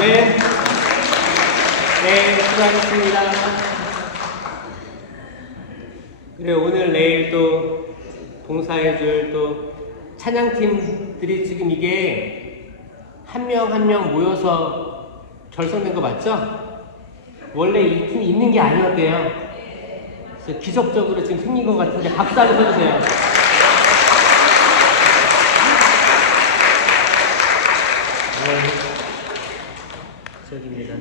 네. 네, 수고하셨습니다. 그래, 오늘 내일 또 봉사해줄 또 찬양팀들이 지금 이게 한 명 한 명 모여서 결성된 거 맞죠? 원래 이 팀이 있는 게 아니었대요. 그래서 기적적으로 지금 생긴 것 같은데 박수 한번 쳐주세요. 저기입니다.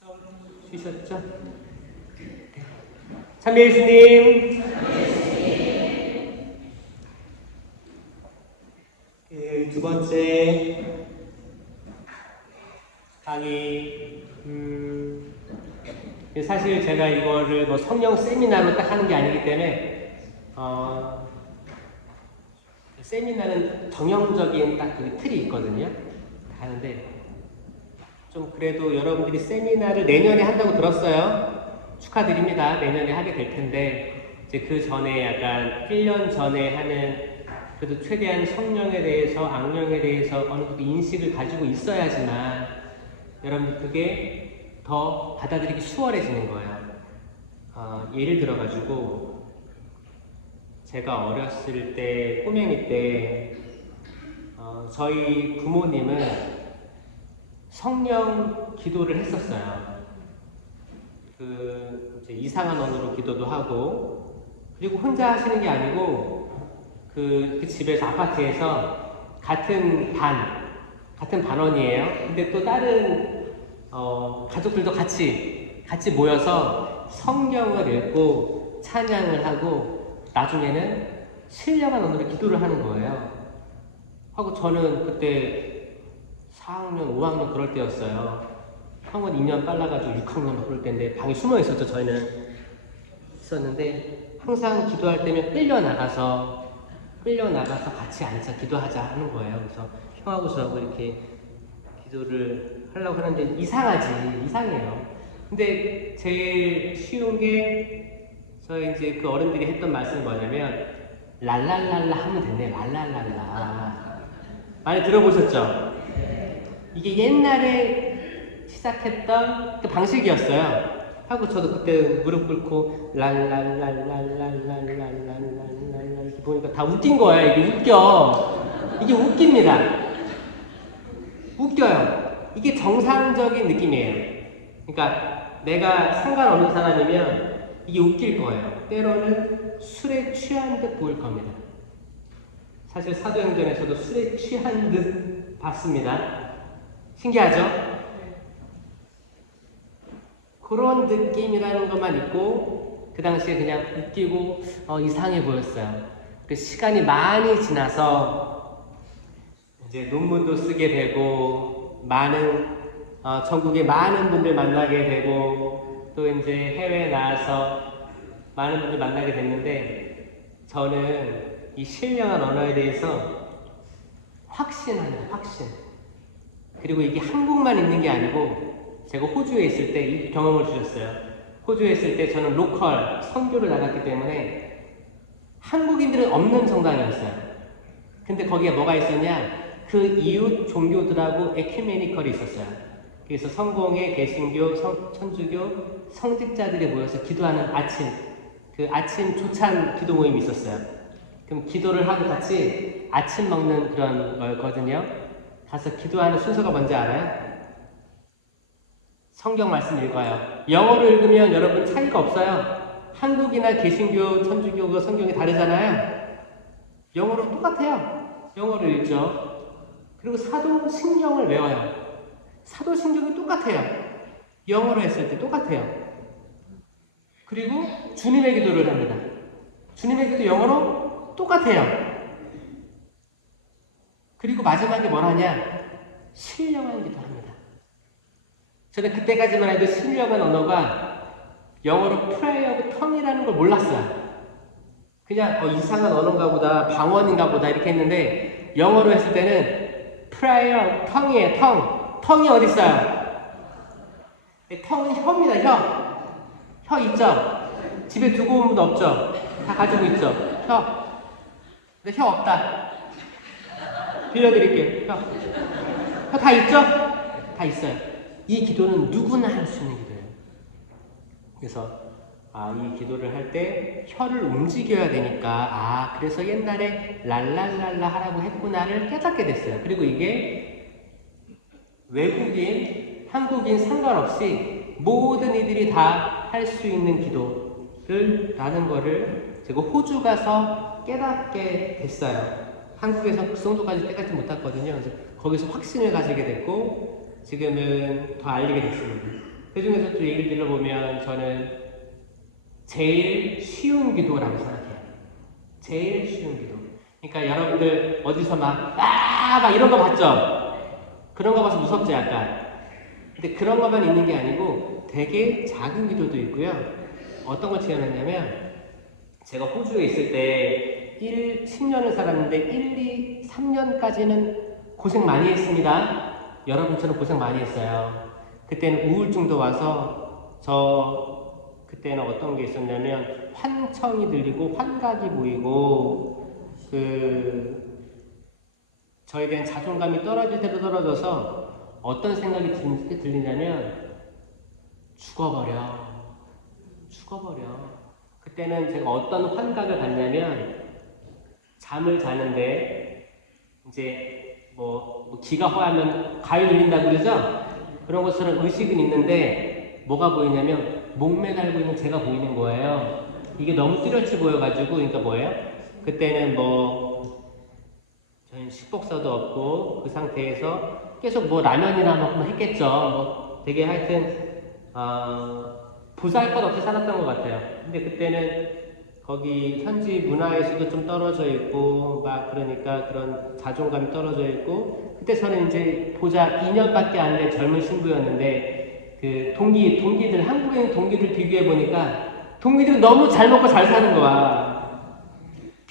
좀 쉬셨죠? 참여 예수님. 두 번째 강의. 사실 제가 이거를 뭐 성령 세미나로 딱 하는 게 아니기 때문에 세미나는 정형적인 딱 그 틀이 있거든요. 하는데 좀 그래도 여러분들이 세미나를 내년에 한다고 들었어요. 축하드립니다. 내년에 하게 될 텐데 이제 그 전에 약간 1년 전에 하는 그래도 최대한 성령에 대해서 악령에 대해서 어느 정도 인식을 가지고 있어야지만 여러분들 그게 더 받아들이기 수월해지는 거예요. 예를 들어가지고 제가 어렸을 때 꼬맹이 때 저희 부모님은 성령 기도를 했었어요. 이제 이상한 언어로 기도도 하고, 그리고 혼자 하시는 게 아니고 그 집에서 아파트에서 같은 반원이에요. 근데 또 다른 가족들도 같이 모여서 성경을 읽고 찬양을 하고 나중에는 신령한 언어로 기도를 하는 거예요. 하고 저는 그때 4학년, 5학년 그럴 때였어요. 형은 2년 빨라가지고 6학년 그럴 때인데 방에 숨어 있었죠. 저희는 있었는데 항상 기도할 때면 끌려나가서 같이 앉아 기도하자 하는 거예요. 그래서 형하고 저하고 이렇게 기도를 하려고 하는데 이상해요. 근데 제일 쉬운 게 저희 이제 그 어른들이 했던 말씀이 뭐냐면 랄랄랄라 하면 된대. 랄랄랄라 많이 들어보셨죠? 이게 옛날에 시작했던 그 방식이었어요. 하고 저도 그때 무릎 꿇고 랄랄랄랄랄랄랄랄랄랄 이렇게 보니까 다 웃긴 거예요. 이게 웃깁니다. 웃겨요. 이게 정상적인 느낌이에요. 그러니까 내가 상관없는 사람이면 이게 웃길 거예요. 때로는 술에 취한 듯 보일 겁니다. 사실 사도행전에서도 술에 취한 듯 봤습니다. 신기하죠? 그런 느낌이라는 것만 있고 그 당시에 그냥 웃기고 이상해 보였어요. 그 시간이 많이 지나서 이제 논문도 쓰게 되고 전국의 많은 분들 만나게 되고 또 이제 해외에 나와서 많은 분들 만나게 됐는데 저는 이 신령한 언어에 대해서 확신합니다. 그리고 이게 한국만 있는 게 아니고 제가 호주에 있을 때 이 경험을 주셨어요. 호주에 있을 때 저는 로컬 선교를 나갔기 때문에 한국인들은 없는 성당이었어요. 근데 거기에 뭐가 있었냐? 그 이웃 종교들하고 에큐메니컬이 있었어요. 그래서 성공회, 개신교, 천주교, 성직자들이 모여서 기도하는 아침 조찬 기도 모임이 있었어요. 그럼 기도를 하고 같이 아침 먹는 그런 거거든요. 가서 기도하는 순서가 뭔지 알아요? 성경 말씀 읽어요. 영어로 읽으면 여러분 차이가 없어요. 한국이나 개신교, 천주교 그 성경이 다르잖아요. 영어로 똑같아요. 영어로 읽죠. 그리고 사도신경을 외워요. 사도신경이 똑같아요. 영어로 했을 때 똑같아요. 그리고 주님의 기도를 합니다. 주님의 기도 영어로 똑같아요. 그리고 마지막에 뭘 하냐? 신령한 기도합니다. 저는 그때까지만 해도 신령한 언어가 영어로 prayer of tongue이라는 걸 몰랐어요. 그냥 이상한 언어인가 보다, 방언인가 보다 이렇게 했는데 영어로 했을 때는 prayer of tongue이에요. tongue이 어디 있어요? tongue은 혀입니다. 혀 있죠? 집에 두고 온 분 없죠? 다 가지고 있죠? 혀. 근데 혀 없다. 빌려드릴게요. 혀 다 있죠? 다 있어요. 이 기도는 누구나 할 수 있는 기도예요. 그래서 이 기도를 할 때 혀를 움직여야 되니까 그래서 옛날에 랄랄랄라 하라고 했구나를 깨닫게 됐어요. 그리고 이게 외국인, 한국인 상관없이 모든 이들이 다 할 수 있는 기도를 라는 거를 제가 호주 가서 깨닫게 됐어요. 한국에서 그 정도까지 깨닫지 못했거든요. 그래서 거기서 확신을 가지게 됐고 지금은 더 알리게 됐습니다. 그 중에서 또 얘기를 들어보면 저는 제일 쉬운 기도라고 생각해요. 제일 쉬운 기도. 그러니까 여러분들 어디서 막 이런 거 봤죠? 그런 거 봐서 무섭죠, 약간. 근데 그런 것만 있는 게 아니고 되게 작은 기도도 있고요. 어떤 걸 체험했냐면 제가 호주에 있을 때 10년을 살았는데 1, 2, 3년까지는 고생 많이 했습니다. 여러분처럼 고생 많이 했어요. 그때는 우울증도 와서 그때는 어떤 게 있었냐면 환청이 들리고 환각이 보이고 저에 대한 자존감이 떨어질 대로 떨어져서 어떤 생각이 들리냐면 죽어버려. 그때는 제가 어떤 환각을 갖냐면 잠을 자는데 이제 뭐 기가 허하면 가위 눌린다고 그러죠? 그런 것처럼 의식은 있는데 뭐가 보이냐면 목 매달고 있는 제가 보이는 거예요. 이게 너무 뚜렷이 보여가지고 그러니까 뭐예요? 그때는 저희는 식복사도 없고 그 상태에서 계속 라면이나 먹고 했겠죠. 되게 하여튼 보잘것없이 살았던 것 같아요. 근데 그때는 거기 현지 문화에서도 좀 떨어져 있고 그러니까 그런 자존감이 떨어져 있고 그때 저는 이제 보자 2년밖에 안 된 젊은 신부였는데 그 동기들 한국인 동기들 비교해 보니까 동기들은 너무 잘 먹고 잘 사는 거야.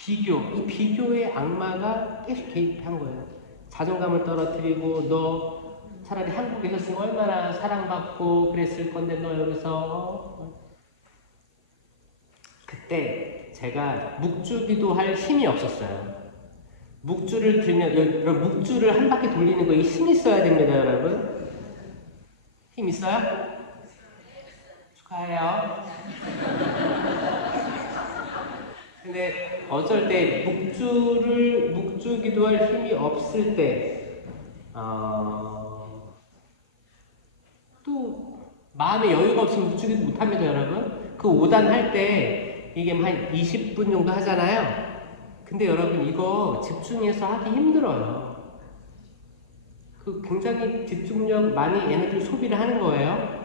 이 비교의 악마가 계속 개입한 거예요. 자존감을 떨어뜨리고 너 차라리 한국에 있었으면 얼마나 사랑받고 그랬을 건데 너 여기서 그때 제가 묵주기도 할 힘이 없었어요. 묵주를 들면 묵주를 한 바퀴 돌리는 거 이 힘 있어야 됩니다, 여러분. 힘 있어요? 축하해요. 근데 어쩔 때 묵주 기도할 힘이 없을 때 또 마음에 여유가 없으면 묵주 기도 못합니다, 여러분. 그 5단 할 때 이게 한 20분 정도 하잖아요. 근데 여러분 이거 집중해서 하기 힘들어요. 굉장히 집중력 많이 에너지를 소비를 하는 거예요.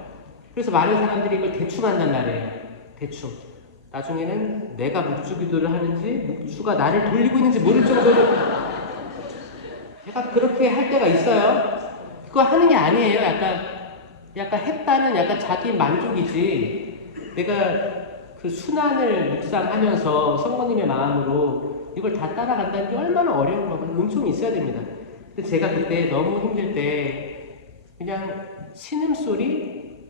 그래서 많은 사람들이 이걸 대충 한단 말이에요. 대충. 나중에는 내가 묵주기도를 하는지 묵주가 나를 돌리고 있는지 모를 정도로 제가 그렇게 할 때가 있어요. 그거 하는 게 아니에요. 약간 했다는 약간 자기 만족이지. 내가 그 순환을 묵상하면서 성모님의 마음으로 이걸 다 따라간다는 게 얼마나 어려운 거고 은총이 있어야 됩니다. 근데 제가 그때 너무 힘들 때 그냥 신음소리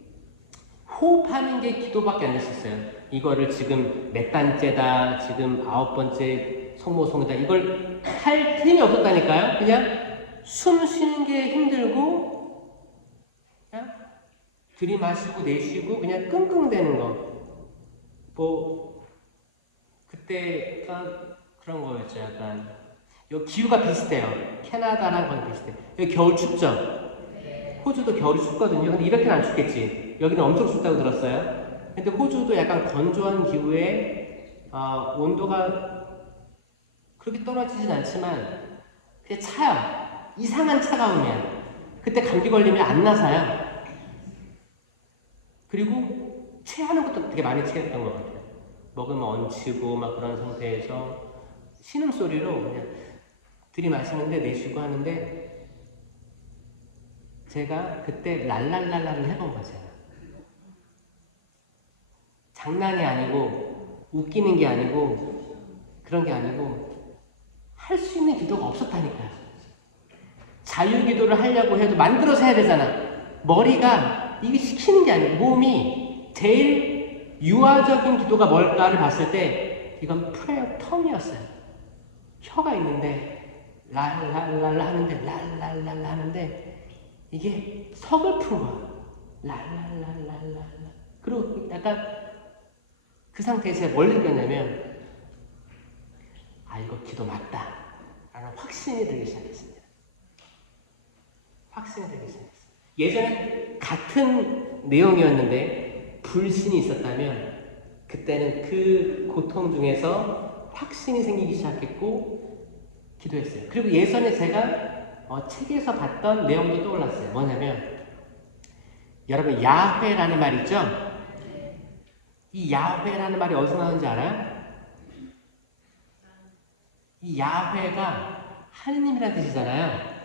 호흡하는 게 기도밖에 안 됐었어요. 이거를 지금 몇 단째다, 지금 9번째 성모송이다, 이걸 할 힘이 없었다니까요. 그냥 숨 쉬는 게 힘들고, 그냥 들이마시고 내쉬고, 그냥 끙끙대는 거. 그때가 그런 거였죠. 약간. 여기 기후가 비슷해요. 캐나다랑 거의 비슷해요. 여기 겨울 춥죠? 호주도 겨울이 춥거든요. 근데 이렇게는 안 춥겠지. 여기는 엄청 춥다고 들었어요. 근데 호주도 약간 건조한 기후에 온도가 그렇게 떨어지진 않지만 그냥 차요. 이상한 차가우면 그때 감기 걸리면 안 나서요. 그리고 체하는 것도 되게 많이 체했던 것 같아요. 먹으면 얹히고 그런 상태에서 신음소리로 그냥 들이마시는데 내쉬고 하는데 제가 그때 랄랄랄라를 해본 거죠. 장난이 아니고 웃기는 게 아니고 그런 게 아니고 할 수 있는 기도가 없었다니까요. 자유기도를 하려고 해도 만들어서 해야 되잖아. 머리가 이게 시키는 게 아니고 몸이 제일 유아적인 기도가 뭘까를 봤을 때 이건 프레어 텀이었어요. 혀가 있는데 랄랄랄라 하는데 랄랄랄라 하는데 이게 서글픈 거야. 랄랄랄랄랄라. 그리고 약간 그 상태에서 제가 뭘 느꼈냐면 이거 기도 맞다 라는 확신이 들기 시작했습니다. 확신이 들기 시작했어요. 예전에 같은 내용이었는데 불신이 있었다면 그때는 그 고통 중에서 확신이 생기기 시작했고 기도했어요. 그리고 예전에 제가 책에서 봤던 내용도 떠올랐어요. 뭐냐면 여러분 야훼라는 말 있죠? 이 야훼라는 말이 어디서 나오는지 알아요? 이 야훼가 하느님이라는 뜻이잖아요.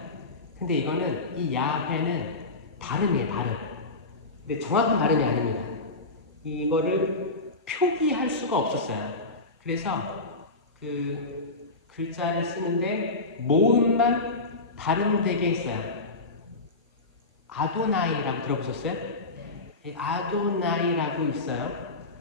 근데 이거는 이 야훼는 발음이에요, 발음. 근데 정확한 발음이 아닙니다. 이거를 표기할 수가 없었어요. 그래서 그 글자를 쓰는데 모음만 발음되게 했어요. 아도나이라고 들어보셨어요? 아도나이라고 있어요.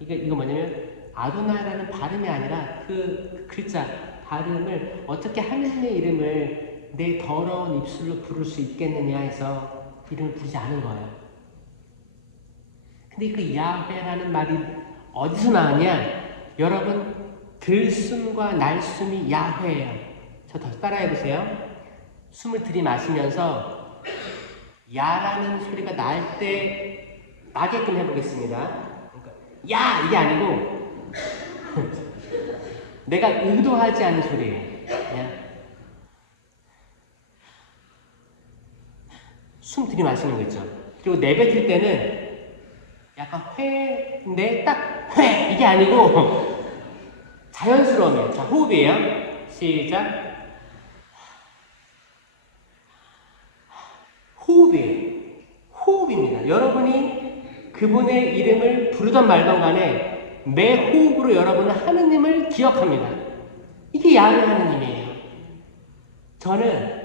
이거 뭐냐면 아도나이라는 발음이 아니라 그 글자 발음을 어떻게 하느님의 이름을 내 더러운 입술로 부를 수 있겠느냐 해서 이름을 부르지 않은 거예요. 근데 그 야훼라는 말이 어디서 나왔냐? 여러분 들숨과 날숨이 야훼예요. 저 더 따라해보세요. 숨을 들이마시면서 야라는 소리가 날 때 나게끔 해보겠습니다. 그러니까 야! 이게 아니고 내가 의도하지 않은 소리예요. 그냥 숨 들이마시는 거 있죠. 그리고 내뱉을 때는 약간 회인데 딱 회! 이게 아니고 자연스러움이에요. 자, 호흡이에요. 시작. 호흡이에요. 호흡입니다. 여러분이 그분의 이름을 부르던 말던 간에 매 호흡으로 여러분은 하느님을 기억합니다. 이게 야훼 하느님이에요. 저는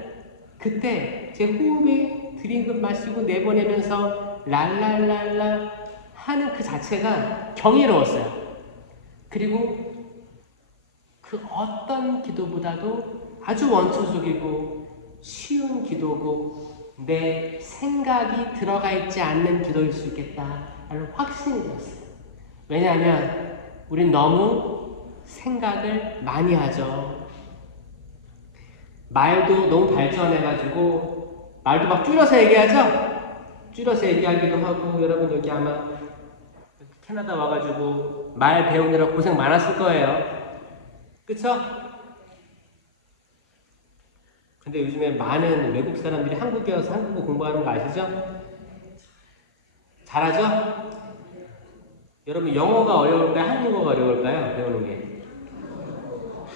그때 제 호흡에 들이마시고 내보내면서 랄랄랄라 하는 그 자체가 경이로웠어요. 그리고 그 어떤 기도보다도 아주 원초적이고 쉬운 기도고 내 생각이 들어가 있지 않는 기도일 수 있겠다라는 확신이 들었어요. 왜냐하면 우린 너무 생각을 많이 하죠. 말도 너무 발전해가지고 말도 막 줄여서 얘기하죠? 줄여서 얘기하기도 하고 여러분 여기 아마 캐나다 와가지고 말 배우느라 고생 많았을 거예요. 그쵸? 근데 요즘에 많은 외국 사람들이 한국에 와서 한국어 공부하는 거 아시죠? 잘하죠? 여러분 영어가 어려울까요? 한국어가 어려울까요? 배우는 게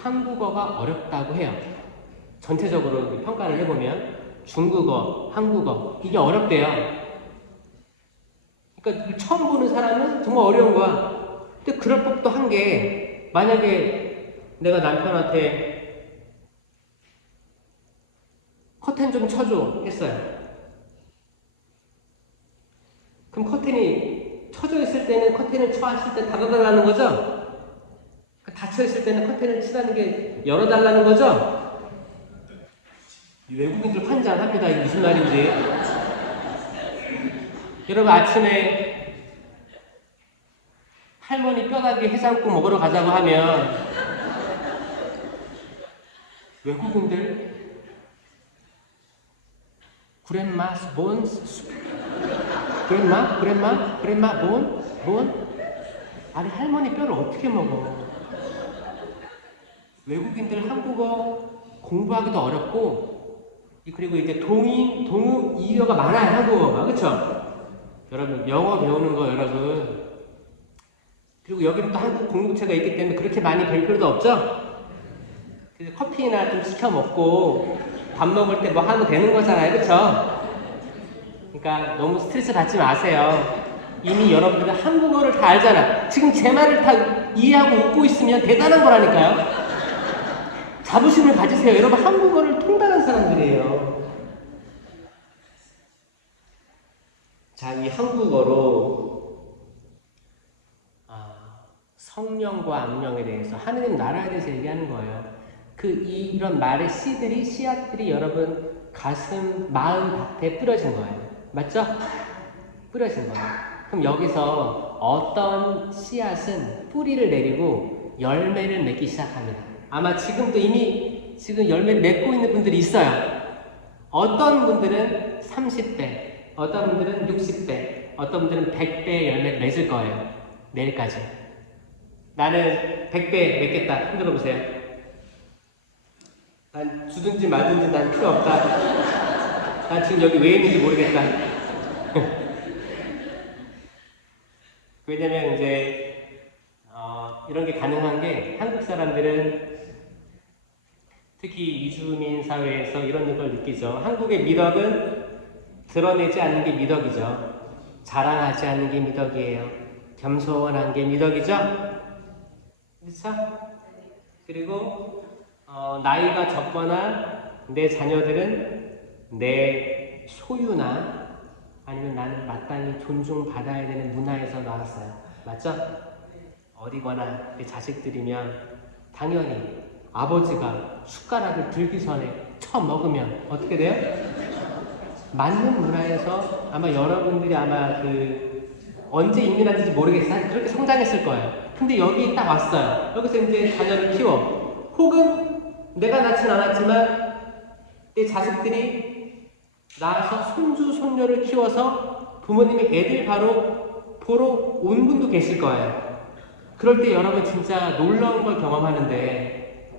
한국어가 어렵다고 해요. 전체적으로 평가를 해보면 중국어, 한국어 이게 어렵대요. 그러니까 처음 보는 사람은 정말 어려운 거야. 근데 그럴 법도 한 게 만약에 내가 남편한테 커튼 좀 쳐줘 했어요. 그럼 커튼이 쳐져 있을 때는 커튼을 쳐왔을 때 닫아달라는 거죠? 닫혀 있을 때는 커튼을 치라는 게 열어달라는 거죠? 외국인들 환장합니다. 이게 무슨 말인지. 여러분 아침에 할머니 뼈다귀 해장국 먹으러 가자고 하면 외국인들 그랜마스 본스 그랜마 본? 아니 할머니 뼈를 어떻게 먹어? 외국인들 한국어 공부하기도 어렵고 그리고 이제 동의, 이어가 많아요 한국어가. 그쵸? 여러분 영어 배우는 거 여러분 그리고 여기는 또 한국 공동체가 있기 때문에 그렇게 많이 뵐 필요도 없죠? 그래서 커피나 좀 시켜 먹고 밥 먹을 때 뭐 하면 되는 거잖아요. 그쵸? 그러니까 너무 스트레스 받지 마세요. 이미 여러분들은 한국어를 다 알잖아. 지금 제 말을 다 이해하고 웃고 있으면 대단한 거라니까요. 자부심을 가지세요. 여러분 한국어를 통달한 사람들이에요. 자, 이 한국어로 성령과 악령에 대해서 하느님 나라에 대해서 얘기하는 거예요. 이런 말의 씨앗들이 여러분 가슴, 마음 밭에 뿌려진 거예요. 맞죠? 뿌려진 거예요. 그럼 여기서 어떤 씨앗은 뿌리를 내리고 열매를 맺기 시작합니다. 아마 지금도 이미 지금 열매를 맺고 있는 분들이 있어요. 어떤 분들은 30배, 어떤 분들은 60배, 어떤 분들은 100배의 열매를 맺을 거예요. 내일까지. 나는 100배 맺겠다. 흔들어 보세요. 난 주든지 말든지 난 필요 없다. 난 지금 여기 왜 있는지 모르겠다. 왜냐면 이제 이런 게 가능한 게 한국 사람들은 특히 이주민 사회에서 이런 걸 느끼죠. 한국의 미덕은 드러내지 않는 게 미덕이죠. 자랑하지 않는 게 미덕이에요. 겸손한 게 미덕이죠. 그렇죠? 그리고 나이가 적거나 내 자녀들은 내 소유나 아니면 나는 마땅히 존중받아야 되는 문화에서 나왔어요. 맞죠? 어리거나 내 자식들이면 당연히 아버지가 숟가락을 들기 전에 처먹으면 어떻게 돼요? 맞는 문화에서 아마 여러분들이 아마 언제 이민했는지 모르겠어요. 그렇게 성장했을 거예요. 근데 여기 딱 왔어요. 여기서 이제 자녀를 키워. 혹은 내가 낳진 않았지만 내 자식들이 낳아서 손주, 손녀를 키워서 부모님의 애들 바로 보러 온 분도 계실 거예요. 그럴 때 여러분 진짜 놀라운 걸 경험하는데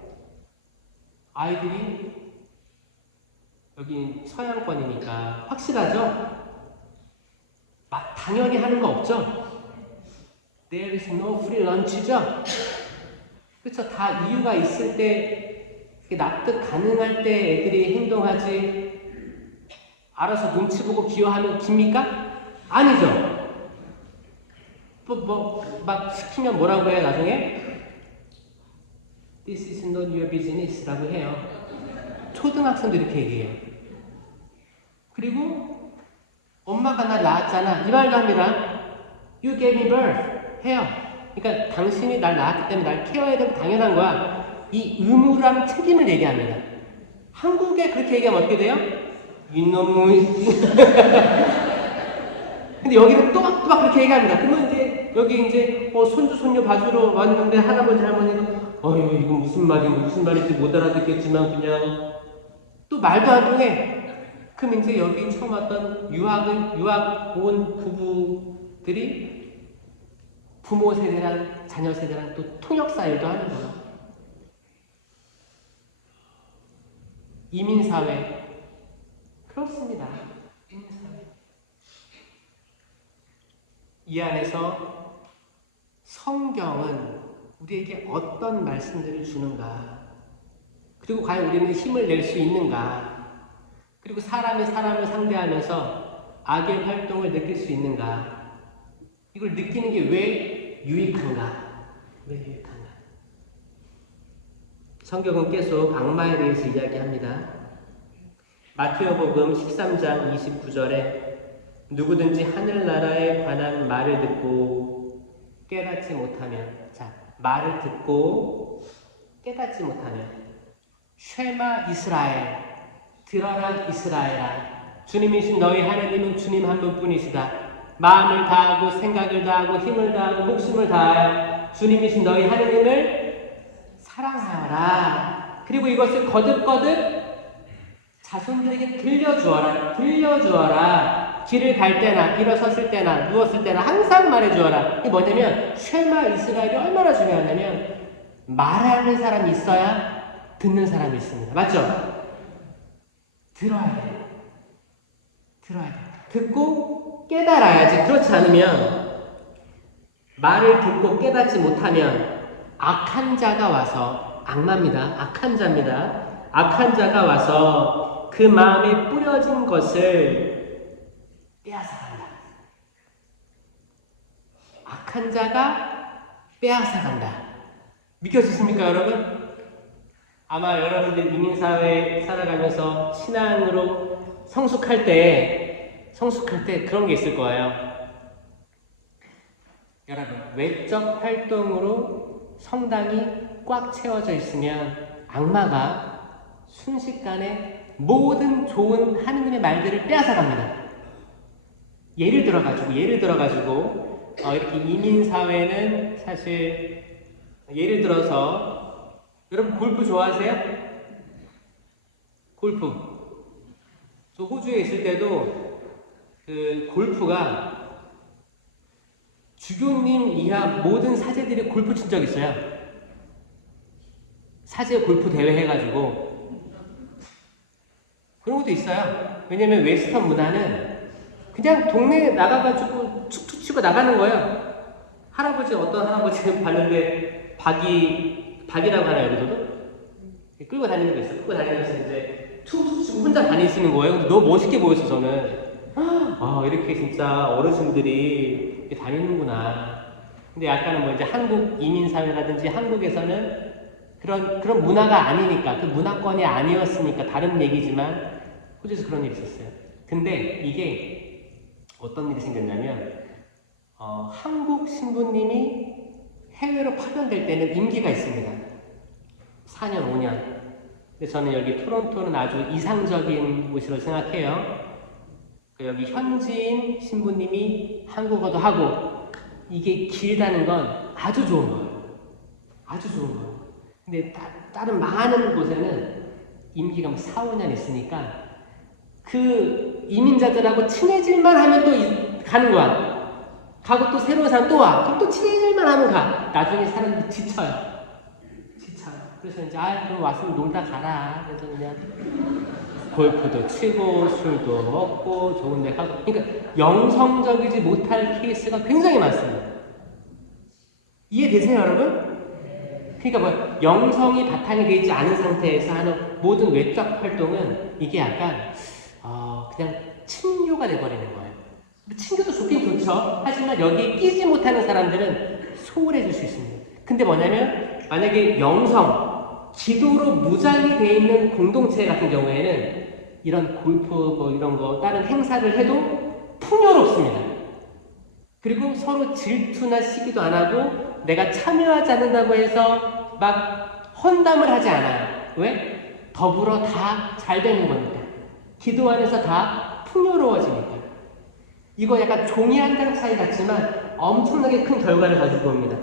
아이들이 여기 서양권이니까 확실하죠? 당연히 하는 거 없죠? There is no free lunch죠? 그렇죠? 다 이유가 있을 때 납득 가능할 때 애들이 행동하지 알아서 눈치 보고 기여하면 깁니까? 아니죠? 막 시키면 뭐라고 해요 나중에? This is not your business 라고 해요. 초등학생도 이렇게 얘기해요. 그리고 엄마가 날 낳았잖아 이 말도 합니다. You gave me birth 해요. 그러니까 당신이 날 낳았기 때문에 날 케어해야 되고 당연한 거야. 이 의무랑 책임을 얘기합니다. 한국에 그렇게 얘기하면 어떻게 돼요? 이놈의 근데 여기는 또 막 그렇게 얘기합니다. 그러면 이제 여기 이제 손주 손녀 봐주러 왔는데 할아버지 할머니가 어휴 이거 무슨 말인지 못 알아듣겠지만 그냥 또 말도 안 통해. 그럼 이제 여기 처음 왔던 유학 온 부부들이 부모 세대랑 자녀 세대랑 또 통역사 일도 하는 거야. 이민사회 그렇습니다. 이민사회. 이 안에서 성경은 우리에게 어떤 말씀들을 주는가? 그리고 과연 우리는 힘을 낼 수 있는가? 그리고 사람이 사람을 상대하면서 악의 활동을 느낄 수 있는가? 이걸 느끼는 게 왜 유익한가? 왜 유익한가? 성경은 계속 악마에 대해서 이야기합니다. 마태복음 13장 29절에 누구든지 하늘나라에 관한 말을 듣고 깨닫지 못하면 말을 듣고 깨닫지 못하면 쉐마 이스라엘 들어라 이스라엘아 주님이신 너희 하나님은 주님 한 분뿐이시다. 마음을 다하고 생각을 다하고 힘을 다하고 목숨을 다하여 주님이신 너희 하나님을 사랑하여라. 그리고 이것을 거듭거듭 자손들에게 들려주어라. 길을 갈 때나 일어섰을 때나 누웠을 때나 항상 말해주어라. 이게 뭐냐면 쉐마 이스라엘이 얼마나 중요하냐면 말하는 사람이 있어야 듣는 사람이 있습니다. 맞죠? 들어야 돼. 듣고 깨달아야지. 그렇지 않으면 말을 듣고 깨닫지 못하면 악한 자가 와서 악마입니다. 악한 자입니다. 악한 자가 와서 그 마음에 뿌려진 것을 빼앗아간다. 악한 자가 빼앗아간다. 믿겨지십니까 여러분? 아마 여러분들 이민사회에 살아가면서 신앙으로 성숙할 때 그런 게 있을 거예요. 여러분 외적 활동으로 성당이 꽉 채워져 있으면 악마가 순식간에 모든 좋은 하느님의 말들을 빼앗아갑니다. 예를 들어가지고 이렇게 이민사회는 사실 예를 들어서 여러분 골프 좋아하세요? 골프. 저 호주에 있을 때도 그 골프가 주교님 이하 모든 사제들이 골프 친 적 있어요. 사제 골프 대회 해가지고 그런 것도 있어요. 왜냐면 웨스턴 문화는 그냥 동네에 나가가지고 툭툭 치고 나가는 거예요. 어떤 할아버지 봤는데 박이라고 하나요, 여기서도? 끌고 다니는 거 있어. 끌고 다니면서 이제 툭툭 치고 혼자 다니시는 거예요. 너무 멋있게 보였어, 저는. 이렇게 진짜 어르신들이 이렇게 다니는구나. 근데 약간은 뭐 이제 한국 이민사회라든지 한국에서는 그런 문화가 아니니까, 그 문화권이 아니었으니까 다른 얘기지만 호주에서 그런 일이 있었어요. 근데 이게 어떤 일이 생겼냐면 한국 신부님이 해외로 파견될 때는 임기가 있습니다. 4년, 5년. 근데 저는 여기 토론토는 아주 이상적인 곳이라고 생각해요. 여기 현지인 신부님이 한국어도 하고 이게 길다는 건 아주 좋은 거예요. 아주 좋은 거예요. 근데 다른 많은 곳에는 임기가 4, 5년 있으니까 그 이민자들하고 친해질만 하면 또 가는 거야. 가고 또 새로운 사람 또 와. 그럼 또 친해질만 하면 가. 나중에 사람들이 지쳐요. 그래서 이제 그럼 왔으면 놀다 가라. 그래서 그냥 골프도 치고 술도 먹고 좋은 데 가고. 그러니까 영성적이지 못할 케이스가 굉장히 많습니다. 이해되세요, 여러분? 그러니까 뭐 영성이 바탕이 되지 않은 상태에서 하는 모든 외적 활동은 이게 약간 그냥 친교가 돼버리는 거예요. 친교도 좋긴 좋죠. 하지만 여기에 끼지 못하는 사람들은 소홀해질 수 있습니다. 근데 뭐냐면 만약에 영성, 기도로 무장이 되어 있는 공동체 같은 경우에는 이런 골프 뭐 이런 거 다른 행사를 해도 풍요롭습니다. 그리고 서로 질투나 시기도 안 하고 내가 참여하지 않는다고 해서 막 헌담을 하지 않아요. 왜? 더불어 다 잘 되는 거니까. 기도 안에서 다 풍요로워지니까. 이거 약간 종이 한 장 차이 같지만 엄청나게 큰 결과를 가지고 옵니다.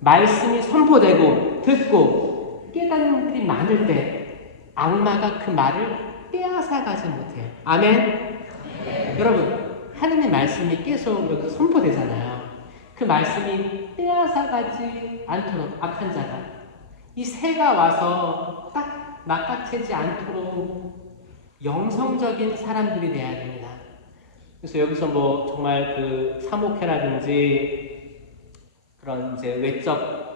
말씀이 선포되고 듣고 깨닫는 일이 많을 때 악마가 그 말을 빼앗아가지 못해요. 아멘? 여러분, 하느님 말씀이 계속 이렇게 선포되잖아요. 그 말씀이 빼앗아가지 않도록 악한 자가 이 새가 와서 딱 낚아채지 않도록 영성적인 사람들이 돼야 됩니다. 그래서 여기서 뭐 정말 그 사목회라든지 그런 이제 외적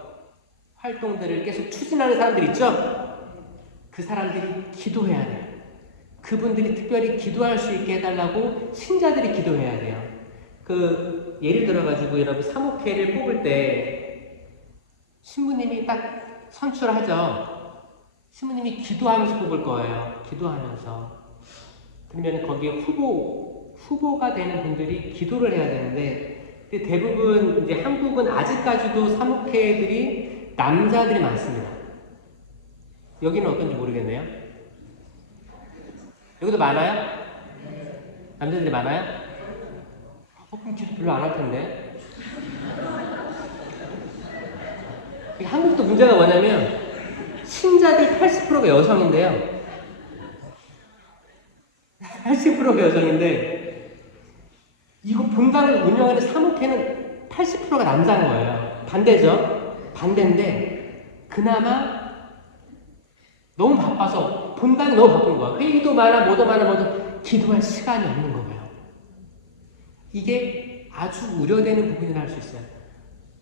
활동들을 계속 추진하는 사람들 있죠? 그 사람들이 기도해야 돼요. 그분들이 특별히 기도할 수 있게 해달라고 신자들이 기도해야 돼요. 그 예를 들어가지고 여러분 사목회를 뽑을 때 신부님이 딱 선출하죠. 신부님이 기도하면서 뽑을 거예요. 기도하면서. 그러면 거기에 후보가 되는 분들이 기도를 해야 되는데 근데 대부분 이제 한국은 아직까지도 사목회들이 남자들이 많습니다. 여기는 어떤지 모르겠네요. 여기도 많아요? 남자들이 많아요? 그럼 기도 별로 안 할 텐데. 한국도 문제가 뭐냐면 신자들 80%가 여성인데요. 80%가 여성인데 이거 본당을 운영하는 사목회는 80%가 남자인 거예요. 반대죠? 반대인데 그나마 너무 바빠서 본당이 너무 바쁜 거야. 회의도 많아 뭐도 기도할 시간이 없는 거예요. 이게 아주 우려되는 부분이라 할 수 있어요.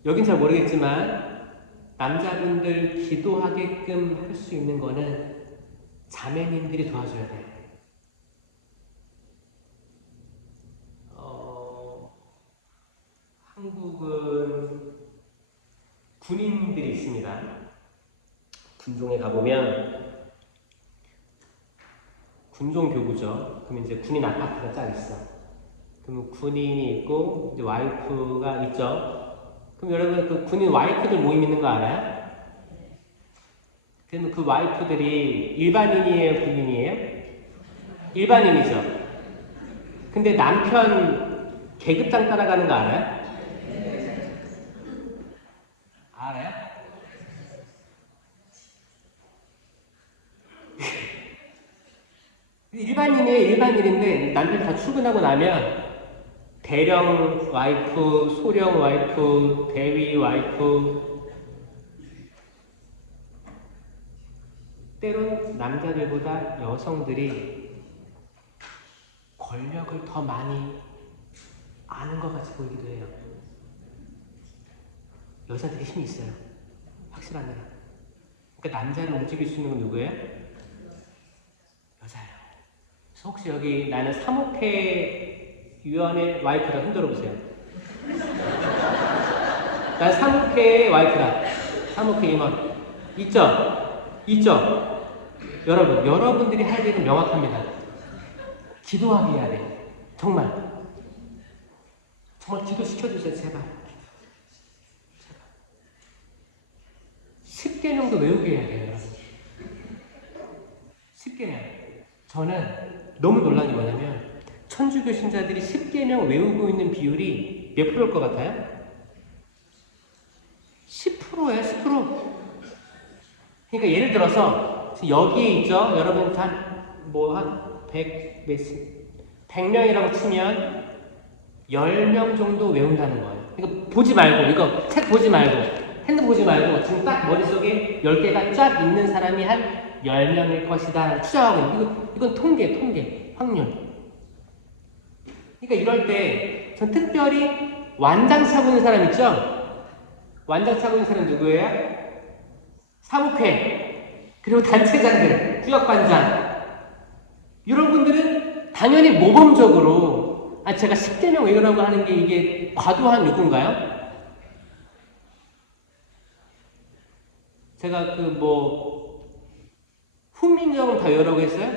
여긴 잘 모르겠지만 남자분들 기도하게끔 할 수 있는 거는 자매님들이 도와줘야 돼요. 한국은 군인들이 있습니다. 군종에 가보면 군종교구죠. 그러면 이제 군인 아파트가 쫙 있어. 그러면 군인이 있고 이제 와이프가 있죠. 그럼 여러분 그 군인 와이프들 모임 있는 거 알아요? 그러면 그 와이프들이 일반인이에요, 군인이에요? 일반인이죠. 근데 남편 계급장 따라가는 거 알아요? 알아요? 일반인이에요, 일반인인데 남편이 다 출근하고 나면 대령 와이프, 소령 와이프, 대위 와이프, 때론 남자들보다 여성들이 권력을 더 많이 아는 것 같이 보이기도 해요. 여자들이 힘이 있어요. 확실합니다. 그러니까 남자를 움직일 수 있는 건 누구예요? 여자예요. 그래서 혹시 여기 나는 사목회 위원회 와이프다 흔들어 보세요. 난 사목회 와이프다. 사목회 임원. 있죠? 있죠? 여러분들이 할 일은 명확합니다. 기도하게 해야 돼요. 정말 기도시켜주세요, 제발. 10계명도 외우게 해야 돼요, 여러분. 10계명. 저는 너무 놀란 게 뭐냐면 천주교 신자들이 10계명 외우고 있는 비율이 몇 프로일 것 같아요? 10%예요, 10%. 그러니까 예를 들어서 여기에 있죠? 여러분 한 100명이라고 치면 10명 정도 외운다는 거예요. 이거 보지 말고, 이거 책 보지 말고, 핸드폰 보지 말고 지금 딱 머릿속에 10개가 쫙 있는 사람이 한 10명일 것이다 추정하고 있는, 이건 통계, 확률. 그러니까 이럴 때 전 특별히 완장 차고 있는 사람 있죠? 완장 차고 있는 사람 누구예요? 사목회, 그리고 단체장들, 구역반장. 이런 분들은 당연히 모범적으로 제가 10계명 외우라고 하는 게 이게 과도한 요구인가요? 제가 훈민정음 다 외우라고 했어요?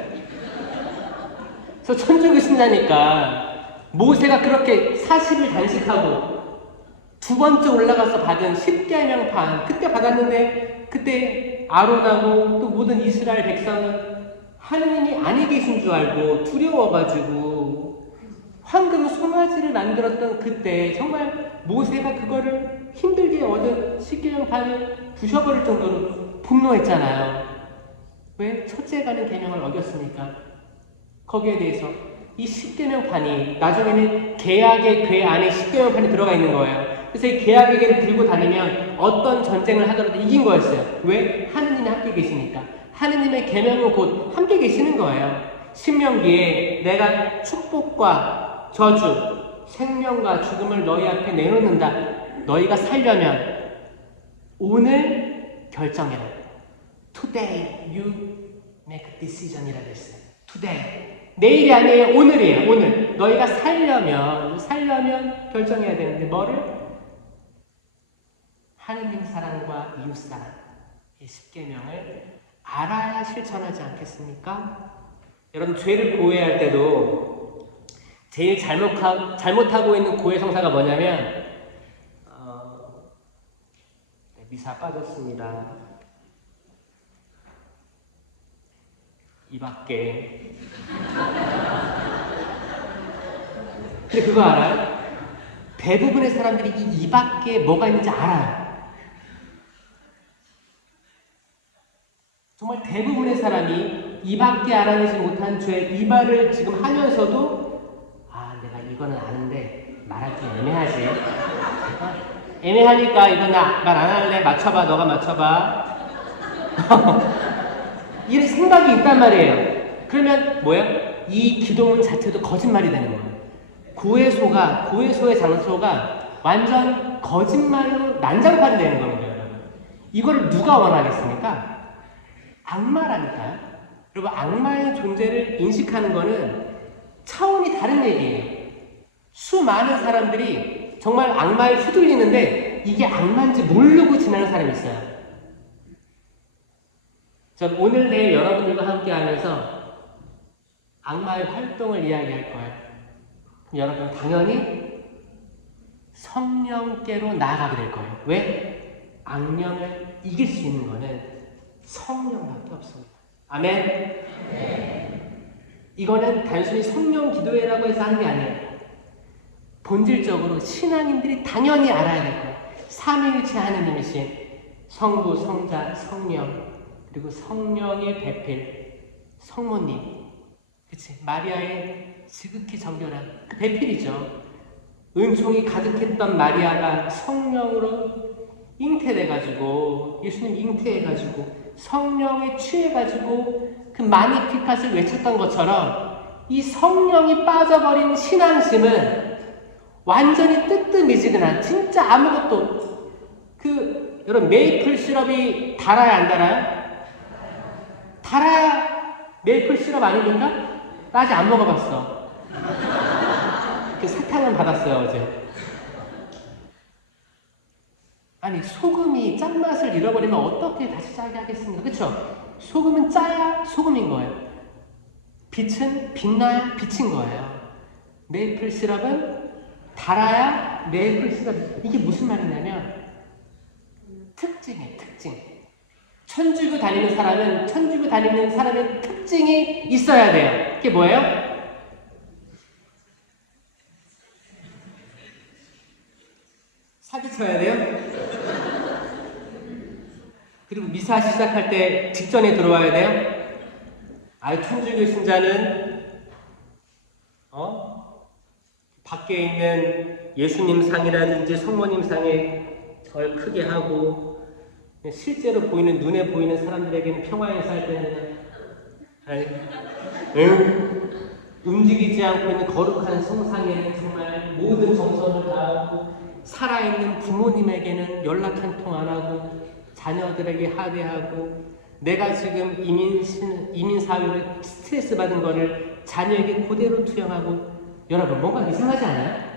저 천주교 신자니까 모세가 그렇게 40일 단식하고 두 번째 올라가서 받은 10계명판 그때 받았는데 그때 아론하고 또 모든 이스라엘 백성은 하느님이 아니 계신 줄 알고 두려워가지고 황금 송아지를 만들었던 그때 정말 모세가 그거를 힘들게 얻은 10계명판을 부셔버릴 정도로 분노했잖아요. 왜? 첫째 가는 계명을 어겼으니까. 거기에 대해서 이 10계명판이 나중에는 계약의 궤 안에 10계명판이 들어가 있는 거예요. 그래서 이 계약의 궤를 들고 다니면 어떤 전쟁을 하더라도 이긴 거였어요. 왜? 하느님이 함께 계시니까. 하느님의 계명은 곧 함께 계시는 거예요. 신명기에 내가 축복과 저주, 생명과 죽음을 너희 앞에 내놓는다. 너희가 살려면 오늘 결정해라. Today you make a decision 이라고 했어요. Today. 내일이 아니에요. 오늘이에요. 오늘. 너희가 살려면 결정해야 되는데 뭐를? 하느님 사랑과 이웃 사랑. 이 10계명을 알아야 실천하지 않겠습니까? 여러분 죄를 고해할 때도 제일 잘못하고 있는 고해 성사가 뭐냐면 미사 빠졌습니다. 이 밖에. 근데 그거 알아요? 대부분의 사람들이 이 밖에 뭐가 있는지 알아요. 정말 대부분의 사람이 이 밖에 알아내지 못한 죄, 이발을 지금 하면서도 내가 이거는 아는데 말하기 애매하지. 애매하니까 이거 나 말 안 할래. 맞춰봐. 너가 맞춰봐. 이런 생각이 있단 말이에요. 그러면 뭐야? 이 기도문 자체도 거짓말이 되는 거예요. 고해소의 장소가 완전 거짓말로 난장판이 되는 겁니다, 여러분. 이거를 누가 원하겠습니까? 악마라니까요. 여러분, 악마의 존재를 인식하는 거는 차원이 다른 얘기예요. 수많은 사람들이 정말 악마에 휘둘리는데 이게 악마인지 모르고 지나는 사람이 있어요. 전 오늘 내일 여러분들과 함께 하면서 악마의 활동을 이야기할 거예요. 여러분 당연히 성령께로 나아가게 될 거예요. 왜? 악령을 이길 수 있는 거는 성령밖에 없습니다. 아멘? 이거는 단순히 성령 기도회라고 해서 하는 게 아니에요. 본질적으로 신앙인들이 당연히 알아야 될 거예요. 삼위일체 하느님이신 성부, 성자, 성령, 그리고 성령의 배필, 성모님. 그치? 마리아의 지극히 정결한 그 배필이죠. 은총이 가득했던 마리아가 성령으로 잉태돼가지고, 예수님 잉태해가지고, 성령에 취해가지고, 그 마니피캇을 외쳤던 것처럼, 이 성령이 빠져버린 신앙심은 완전히 뜨뜻미지근한, 진짜 아무것도, 여러분, 메이플 시럽이 달아야 안 달아요? 달아야 메이플 시럽 아닙니까? 나 아직 안 먹어봤어. 그 사탕은 받았어요, 어제. 아니, 소금이 짠맛을 잃어버리면 어떻게 다시 짜게 하겠습니까? 그쵸? 소금은 짜야 소금인 거예요. 빛은 빛나야 빛인 거예요. 메이플 시럽은 달아야 메이플 시럽. 이게 무슨 말이냐면 특징이에요, 특징. 천주교 다니는 사람은 천주교 다니는 사람의 특징이 있어야 돼요. 그게 뭐예요? 사기쳐야 돼요? 그리고 미사 시작할 때 직전에 들어와야 돼요? 천주교 신자는 밖에 있는 예수님 상이라든지 성모님 상에 절 크게 하고 실제로 보이는 눈에 보이는 사람들에게는 평화에 살 때는 움직이지 않고 있는 거룩한 성상에는 정말 모든 정성을 다하고 살아있는 부모님에게는 연락 한 통 안 하고 자녀들에게 하대하고 내가 지금 이민 사회를 스트레스 받은 거를 자녀에게 그대로 투영하고 여러분 뭔가 이상하지 않아요?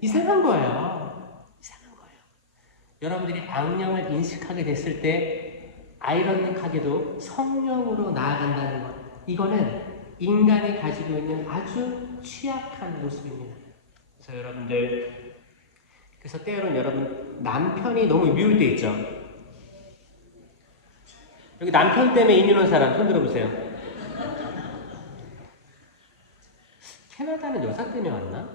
이상한 거예요. 이상한 거예요. 여러분들이 악령을 인식하게 됐을 때 아이러닉하게도 성령으로 나아간다는 것 이거는 인간이 가지고 있는 아주 취약한 모습입니다. 그래서 여러분들 그래서 때로는 여러분 남편이 너무 미울 때 있죠. 여기 남편 때문에 이민 온 사람 손 들어보세요. 캐나다는 여사 때문에 왔나?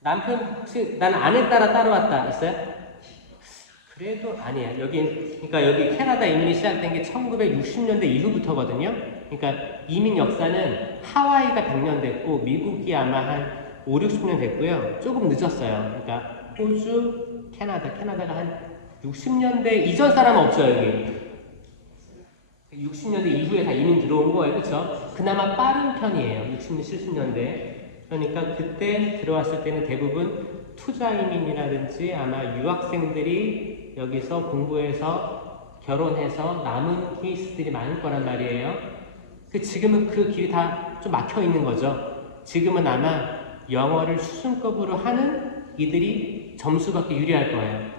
남편 혹시 난 아내 따라 따라왔다 있어요? 그래도 아니야. 그러니까 여기 캐나다 이민이 시작된 게 1960년대 이후부터거든요. 그러니까 이민 역사는 하와이가 100년 됐고 미국이 아마 한 5, 60년 됐고요. 조금 늦었어요. 그러니까 호주, 캐나다가 한 60년대 이전 사람은 없어요, 여기. 60년대 이후에 다 이민 들어온 거예요. 그쵸? 그나마 빠른 편이에요. 60년, 70년대. 그러니까 그때 들어왔을 때는 대부분 투자 이민이라든지 아마 유학생들이 여기서 공부해서 결혼해서 남은 케이스들이 많을 거란 말이에요. 지금은 그 길이 다 좀 막혀 있는 거죠. 지금은 아마 영어를 수준급으로 하는 이들이 점수밖에 유리할 거예요.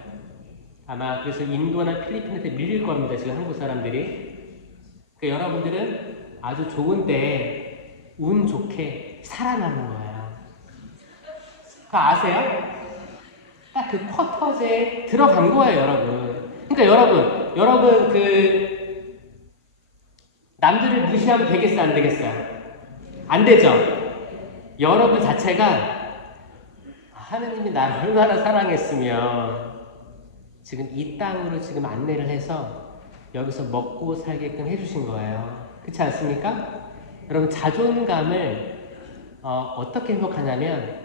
아마 그래서 인도나 필리핀한테 밀릴 겁니다. 지금 한국 사람들이. 그러니까 여러분들은 아주 좋은데 운 좋게 살아남은 거예요. 그거 아세요? 딱 그 쿼터제에 들어간 거예요, 여러분. 그러니까 여러분 남들을 무시하면 되겠어요, 안 되겠어요? 안 되죠? 여러분 자체가 하느님이 나를 얼마나 사랑했으면 지금 이 땅으로 지금 안내를 해서 여기서 먹고 살게끔 해주신 거예요. 그렇지 않습니까? 여러분 자존감을 어떻게 회복하냐면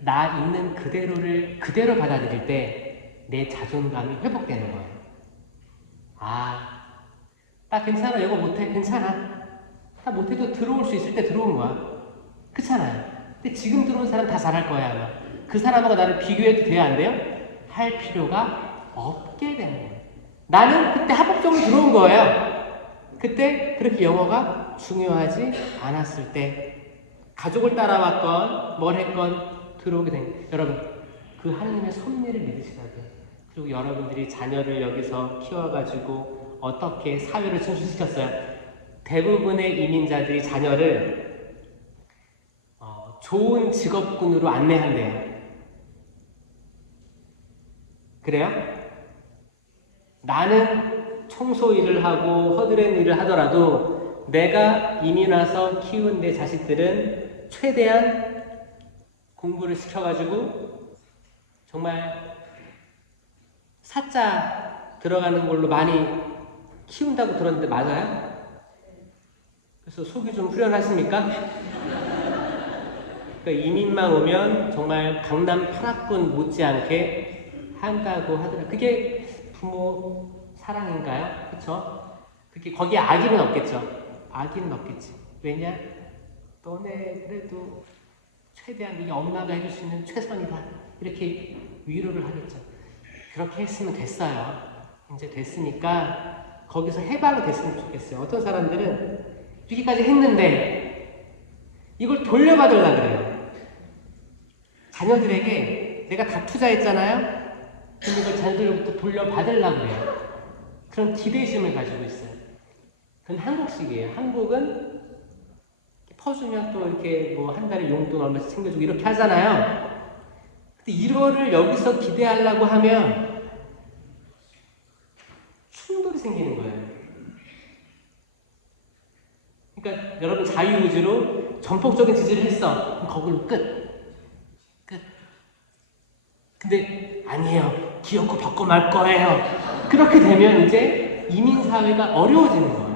나 있는 그대로를 그대로 받아들일 때 내 자존감이 회복되는 거예요. 나 괜찮아. 이거 못해. 괜찮아. 나 못해도 들어올 수 있을 때 들어온 거야. 그렇잖아요. 근데 지금 들어온 사람 다 잘할 거야 아마. 그 사람하고 나를 비교해도 돼요 안 돼요? 할 필요가 없게 되는 거예요. 나는 그때 합법적으로 들어온 거예요. 그때 그렇게 영어가 중요하지 않았을 때 가족을 따라왔건 뭘 했건 들어오게 된 거예요. 여러분 그 하나님의 섭리를 믿으셔야 돼요. 그리고 여러분들이 자녀를 여기서 키워가지고 어떻게 사회를 진출시켰어요? 대부분의 이민자들이 자녀를 좋은 직업군으로 안내한대요. 그래요? 나는 청소 일을 하고 허드렛 일을 하더라도 내가 이민 와서 키운 내 자식들은 최대한 공부를 시켜가지고 정말 사자 들어가는 걸로 많이 키운다고 들었는데 맞아요? 그래서 속이 좀 후련하십니까? 그러니까 이민만 오면 정말 강남 8학군 못지않게 한다고 하더라고요. 그게 부모 사랑인가요? 그쵸? 그게 거기에 악의는 없겠죠? 악의는 없겠지. 왜냐? 너네 그래도 최대한 이게 엄마가 해줄 수 있는 최선이다. 이렇게 위로를 하겠죠. 그렇게 했으면 됐어요. 이제 됐으니까 거기서 해방이 됐으면 좋겠어요. 어떤 사람들은 여기까지 했는데 이걸 돌려받으려고 그래요. 자녀들에게 내가 다 투자했잖아요? 근데 이걸 자녀들로부터 돌려받으려고 그래요. 그런 기대심을 가지고 있어요. 그건 한국식이에요. 한국은 퍼주면 또 이렇게 뭐 한 달에 용돈 얼마씩 챙겨주고 이렇게 하잖아요. 근데 이거를 여기서 기대하려고 하면 충돌이 생기는 거예요. 그러니까 여러분 자유의지로 전폭적인 지지를 했어. 그럼 거기로 끝. 근데 아니에요. 기어코 바꿔 말 거예요. 그렇게 되면 이제 이민사회가 어려워지는 거예요.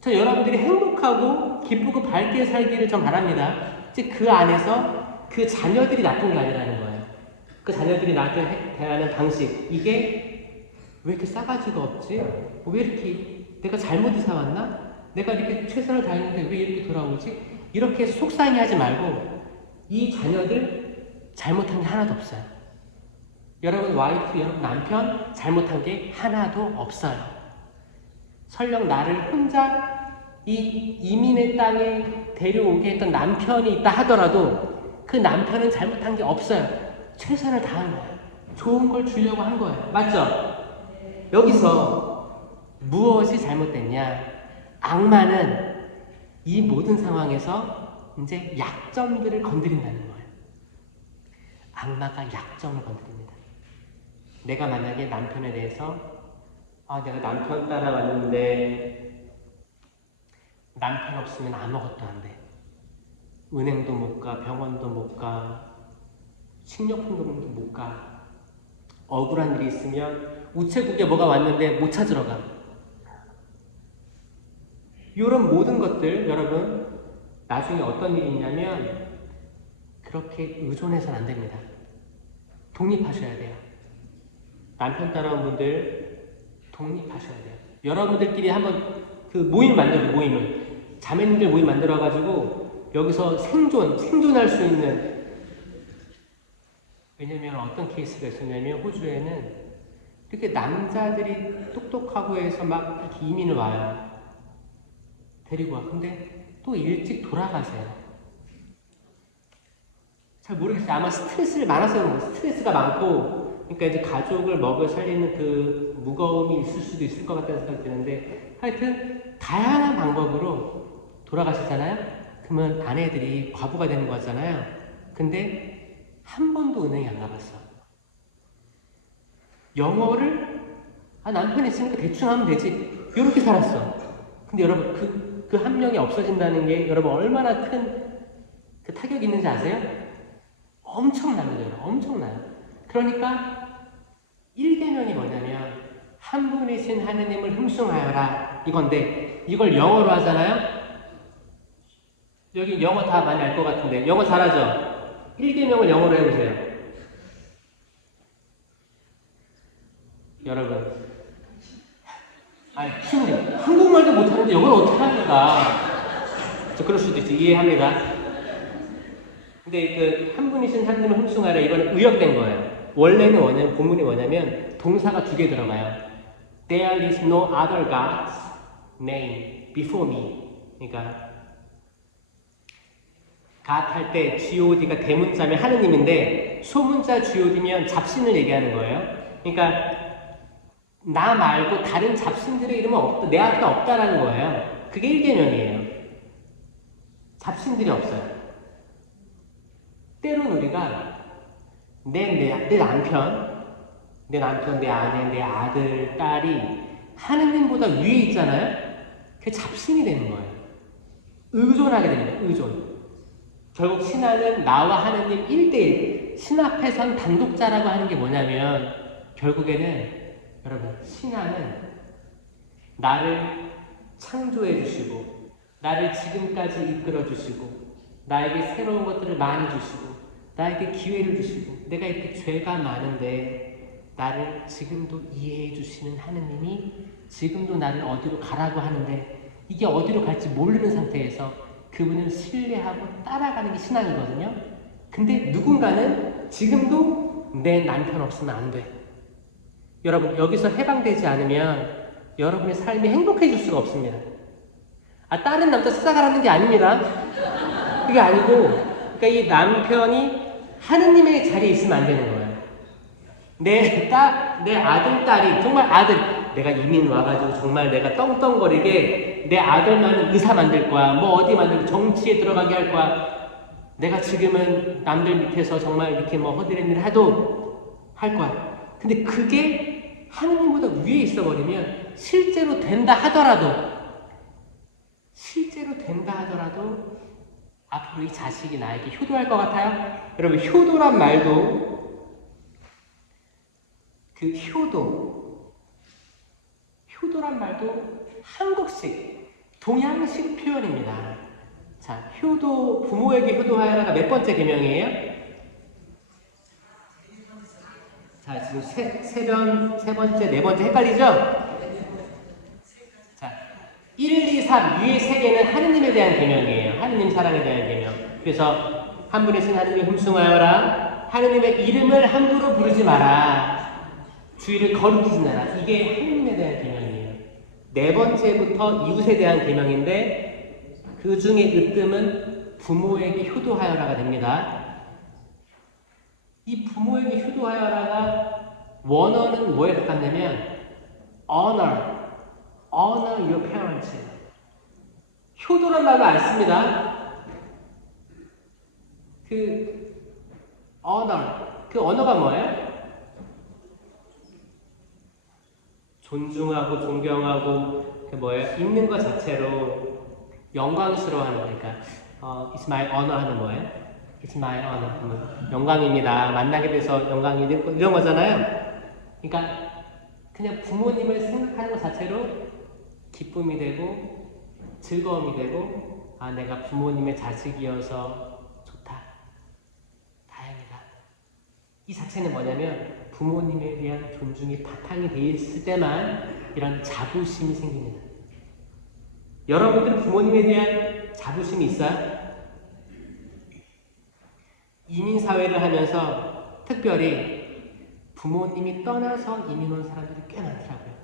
저 여러분들이 행복하고 기쁘고 밝게 살기를 전 바랍니다. 이제 그 안에서 그 자녀들이 나쁜 게 아니라는 거예요. 그 자녀들이 나한테 대하는 방식, 이게 왜 이렇게 싸가지가 없지? 왜 이렇게 내가 잘못 이사 왔나? 내가 이렇게 최선을 다했는데 왜 이렇게 돌아오지? 이렇게 해서 속상해하지 말고 이 자녀들 잘못한 게 하나도 없어요. 여러분 와이프, 여러분 남편 잘못한 게 하나도 없어요. 설령 나를 혼자 이 이민의 땅에 데려오게 했던 남편이 있다 하더라도 그 남편은 잘못한 게 없어요. 최선을 다한 거예요. 좋은 걸 주려고 한 거예요. 맞죠? 여기서 무엇이 잘못됐냐? 악마는 이 모든 상황에서 이제 약점들을 건드린다는 거예요. 악마가 약점을 건드립니다. 내가 만약에 남편에 대해서 내가 남편 따라왔는데 남편 없으면 아무것도 안 돼. 은행도 못 가, 병원도 못 가, 식료품도 못 가. 억울한 일이 있으면 우체국에 뭐가 왔는데 못 찾으러 가. 이런 모든 것들 여러분 나중에 어떤 일이 있냐면 그렇게 의존해서는 안 됩니다. 독립하셔야 돼요. 남편 따라온 분들 독립하셔야 돼요. 여러분들끼리 한번 그 모임 만들어요. 모임을 자매님들 모임 만들어가지고 여기서 생존할 수 있는. 왜냐면 어떤 케이스가 있었냐면 호주에는 이렇게 남자들이 똑똑하고 해서 막 이렇게 이민을 와요. 데리고 와. 근데 또 일찍 돌아가세요. 잘 모르겠어요. 아마 스트레스를 많아서 그런 거예요. 스트레스가 많고, 그러니까 이제 가족을 먹여 살리는 그 무거움이 있을 수도 있을 것 같다는 생각이 드는데, 하여튼 다양한 방법으로 돌아가시잖아요. 그러면 아내들이 과부가 되는 거잖아요. 근데 한 번도 은행에 안 가봤어. 영어를 남편이 있으니까 대충 하면 되지. 이렇게 살았어. 근데 여러분 그 한 명이 없어진다는 게 여러분 얼마나 큰 그 타격이 있는지 아세요? 엄청납니다. 엄청나요. 그러니까 1계명이 뭐냐면 한 분이신 하느님을 흠숭하여라 이건데, 이걸 영어로 하잖아요. 여기 영어 다 많이 알 것 같은데 영어 잘하죠? 1계명을 영어로 해보세요. 여러분 친구들 한국말도 못하는데 영어를 어떻게 합니까? 그럴 수도 있지. 이해합니다. 근데 그 한 분이신 하느님을 흠숭하라 이거는 의역된 거예요. 원래는 뭐냐면 본문이 뭐냐면 동사가 2개 들어가요. There is no other God's name before me. 그러니까 God 할 때 God가 대문자면 하느님인데 소문자 God면 잡신을 얘기하는 거예요. 그러니까 나 말고 다른 잡신들의 이름은 없다, 내 앞에 없다라는 거예요. 그게 1계명이에요. 잡신들이 없어요. 때론 우리가 내 남편, 내 남편, 내 아내, 내 아들, 딸이 하느님보다 위에 있잖아요? 그게 잡신이 되는 거예요. 의존하게 됩니다. 의존. 결국 신앙은 나와 하느님 1대1, 신 앞에선 단독자라고 하는 게 뭐냐면 결국에는 여러분 신앙은 나를 창조해 주시고 나를 지금까지 이끌어 주시고 나에게 새로운 것들을 많이 주시고 나에게 기회를 주시고 내가 이렇게 죄가 많은데 나를 지금도 이해해 주시는 하느님이 지금도 나를 어디로 가라고 하는데 이게 어디로 갈지 모르는 상태에서 그분을 신뢰하고 따라가는 게 신앙이거든요. 근데 누군가는 지금도 내 남편 없으면 안 돼. 여러분 여기서 해방되지 않으면 여러분의 삶이 행복해질 수가 없습니다. 다른 남자 찾아가라는 게 아닙니다. 그게 아니고 그러니까 이 남편이 하느님의 자리에 있으면 안 되는 거예요. 내 아들, 딸이 정말 아들 내가 이민 와가지고 정말 내가 떵떵거리게 내 아들만은 의사 만들 거야. 뭐 어디 만들고 정치에 들어가게 할 거야. 내가 지금은 남들 밑에서 정말 이렇게 뭐 허드렛 일 해도 할 거야. 근데 그게 하느님보다 위에 있어버리면 실제로 된다 하더라도 앞으로 이 자식이 나에게 효도할 것 같아요? 여러분 효도란 말도 그 효도란 말도 한국식 동양식 표현입니다. 자, 부모에게 효도하여라가 몇 번째 계명이에요? 자, 지금 세 번째, 네 번째 헷갈리죠? 자, 1, 2, 3 위에 세 개는 하느님에 대한 계명이에요. 하느님 사랑에 대한 계명. 그래서 한 분이신 하느님을 흠숭하여라. 하느님의 이름을 함부로 부르지 마라. 주의를 거룩히 지내라. 이게 하느님에 대한 계명이에요. 네 번째부터 이웃에 대한 계명인데 그 중에 으뜸은 부모에게 효도하여라가 됩니다. 이 부모에게 효도하여라가 원어는 뭐에 가깝냐면 honor your parents. 효도란 말로 안 씁니다. 그 언어가 뭐예요? 존중하고 존경하고 그 뭐예요? 있는 것 자체로 영광스러워하는 거니까 It's my honor 하는 뭐예요? It's my honor. 영광입니다. 만나게 돼서 영광이 이런 거잖아요. 그러니까 그냥 부모님을 생각하는 것 자체로 기쁨이 되고 즐거움이 되고 내가 부모님의 자식이어서 좋다. 다행이다. 이 자체는 뭐냐면 부모님에 대한 존중이 바탕이 되어 있을 때만 이런 자부심이 생깁니다. 여러분들은 부모님에 대한 자부심이 있어요? 이민사회를 하면서 특별히 부모님이 떠나서 이민 온 사람들이 꽤 많더라고요.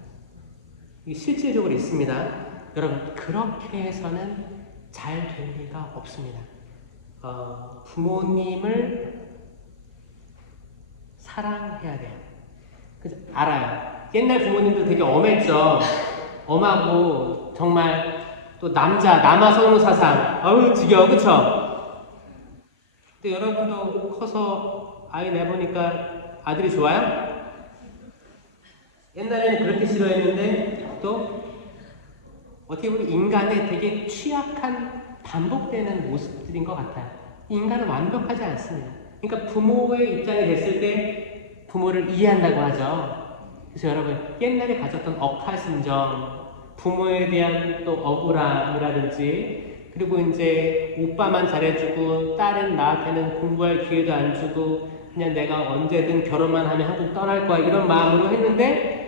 이게 실질적으로 있습니다. 여러분 그렇게 해서는 잘 될 리가 없습니다. 부모님을 사랑해야 돼요. 알아요. 옛날 부모님들 되게 엄했죠. 엄하고 정말 또 남아 선호 사상. 아우 지겨워 그쵸? 근데 여러분도 커서 아이 내보니까 아들이 좋아요? 옛날에는 그렇게 싫어했는데 또 어떻게 보면 인간의 되게 취약한 반복되는 모습들인 것 같아요. 인간은 완벽하지 않습니다. 그러니까 부모의 입장이 됐을 때 부모를 이해한다고 하죠. 그래서 여러분 옛날에 가졌던 억하심정, 부모에 대한 또 억울함이라든지 그리고 이제 오빠만 잘해주고 딸은 나한테는 공부할 기회도 안 주고 그냥 내가 언제든 결혼만 하면 한국 떠날 거야 이런 마음으로 했는데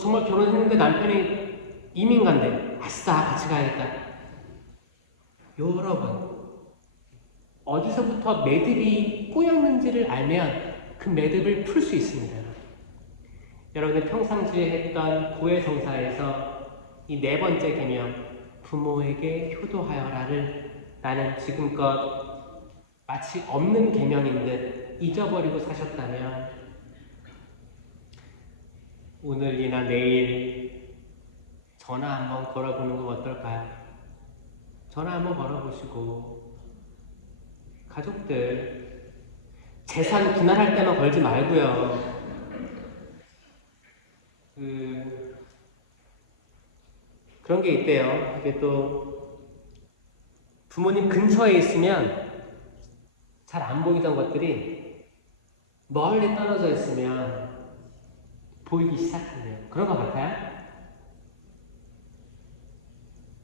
정말 결혼했는데 남편이 이민 간대. 아싸 같이 가야겠다. 여러분 어디서부터 매듭이 꼬였는지를 알면 그 매듭을 풀 수 있습니다. 여러분들 평상시에 했던 고해성사에서 이 네 번째 계명 부모에게 효도하여라를 나는 지금껏 마치 없는 계명인 듯 잊어버리고 사셨다면 오늘이나 내일 전화 한번 걸어보는 건 어떨까요? 전화 한번 걸어보시고 가족들 재산 분할할 때만 걸지 말고요. 그런 게 있대요. 이게 또 부모님 근처에 있으면 잘 안 보이던 것들이 멀리 떨어져 있으면 보이기 시작한대요. 그런 것 같아요?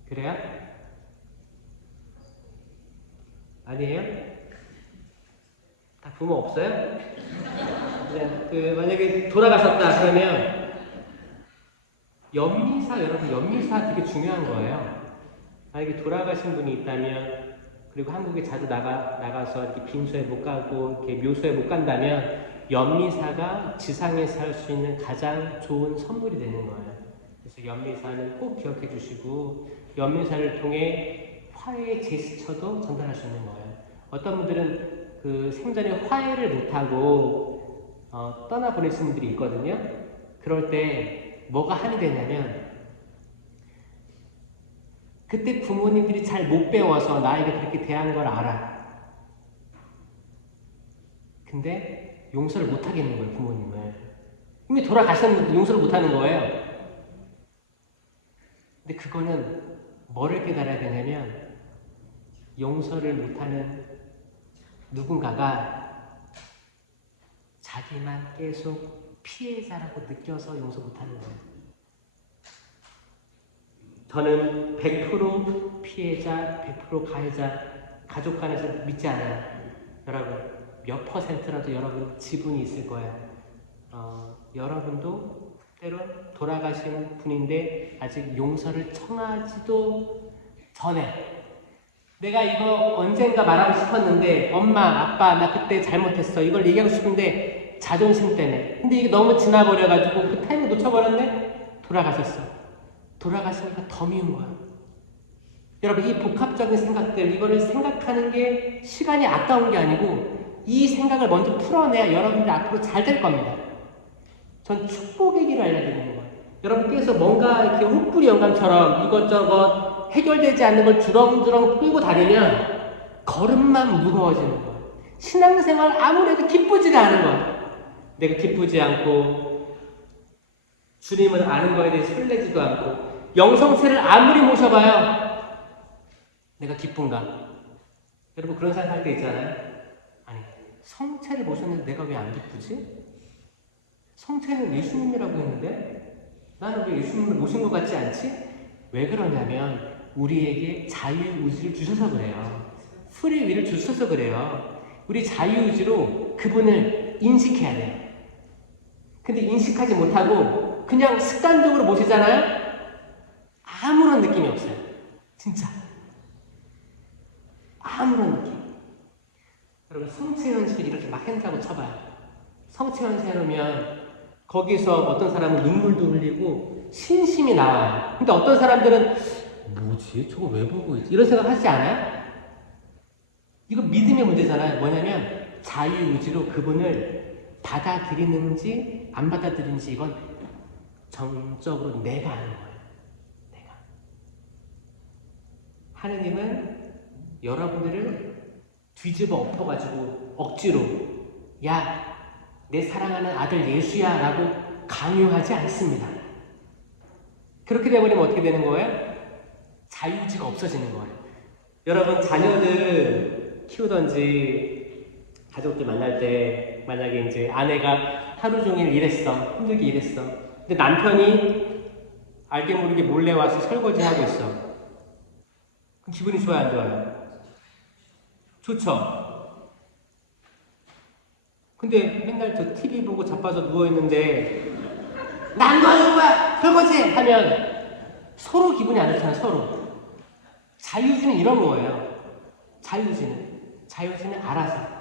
그래요? 아니에요? 다 부모 없어요? 만약에 돌아가셨다 그러면 연미사, 여러분 연미사 되게 중요한 거예요. 만약에 돌아가신 분이 있다면, 그리고 한국에 자주 나가서 이렇게 빈소에 못 가고 이렇게 묘소에 못 간다면 연미사가 지상에서 할 수 있는 가장 좋은 선물이 되는 거예요. 그래서 연미사는 꼭 기억해 주시고, 연미사를 통해 화해의 제스처도 전달할 수 있는 거예요. 어떤 분들은 그 생전에 화해를 못하고 떠나보내시는 분들이 있거든요. 그럴 때 뭐가 한이 되냐면, 그때 부모님들이 잘 못 배워서 나에게 그렇게 대한 걸 알아. 근데 용서를 못 하겠는 거예요, 부모님을. 이미 돌아가셨는데 용서를 못 하는 거예요. 근데 그거는 뭐를 깨달아야 되냐면, 용서를 못하는 누군가가 자기만 계속 피해자라고 느껴서 용서 못하는 거예요. 저는 100% 피해자, 100% 가해자, 가족 간에서 믿지 않아요. 여러분, 몇 퍼센트라도 여러분 지분이 있을 거예요. 여러분도 때론 돌아가신 분인데 아직 용서를 청하지도 전에, 내가 이거 언젠가 말하고 싶었는데 엄마, 아빠 나 그때 잘못했어, 이걸 얘기하고 싶은데 자존심 때문에, 근데 이게 너무 지나버려가지고 그 타이밍 놓쳐버렸네? 돌아가셨어. 돌아가시니까 더 미운 거야. 여러분, 이 복합적인 생각들, 이거를 생각하는 게 시간이 아까운 게 아니고 이 생각을 먼저 풀어내야 여러분들 앞으로 잘 될 겁니다. 전 축복의 길을 알려드리는 거예요. 여러분께서 뭔가 이렇게 흙불이 영감처럼 이것저것 해결되지 않는 걸 주렁주렁 끌고 다니면 걸음만 무거워지는 거예요. 신앙생활 아무래도 기쁘지가 않은 거예요. 내가 기쁘지 않고 주님을 아는 거에 대해 설레지도 않고, 영성체를 아무리 모셔봐요, 내가 기쁜가? 여러분 그런 생각할 때 있잖아요. 아니, 성체를 모셨는데 내가 왜 안 기쁘지? 성체는 예수님이라고 했는데 나는 왜 예수님을 모신 것 같지 않지? 왜 그러냐면 우리에게 자유의지를 주셔서 그래요. 프리위를 주셔서 그래요. 우리 자유의지로 그분을 인식해야 돼요. 근데 인식하지 못하고 그냥 습관적으로 모시잖아요? 아무런 느낌이 없어요. 진짜. 아무런 느낌. 여러분, 성체현실 이렇게 막 한다고 쳐봐요. 성체현실 해놓으면 거기서 어떤 사람은 눈물도 흘리고 신심이 나와요. 근데 어떤 사람들은 뭐지? 저거 왜 보고 있지? 이런 생각 하지 않아요? 이거 믿음의 문제잖아요. 뭐냐면 자유의지로 그분을 받아들이는지 안 받아들이는지 이건 정적으로 내가 하는 거예요. 내가. 하느님은 여러분들을 뒤집어 엎어가지고 억지로 야, 내 사랑하는 아들 예수야 라고 강요하지 않습니다. 그렇게 되어버리면 어떻게 되는 거예요? 자유의지가 없어지는 거예요. 여러분, 자녀들 키우던지 가족들 만날 때 만약에 이제 아내가 하루 종일 일했어, 힘들게 일했어. 근데 남편이 알게 모르게 몰래 와서 설거지 하고 있어. 그럼 기분이 좋아요, 안 좋아요? 좋죠? 근데 맨날 저 TV 보고 자빠져 누워있는데 난 도와줄 거야! 설거지! 하면 서로 기분이 안 좋잖아요, 서로. 자유주의는 이런 거예요. 자유주의는 알아서.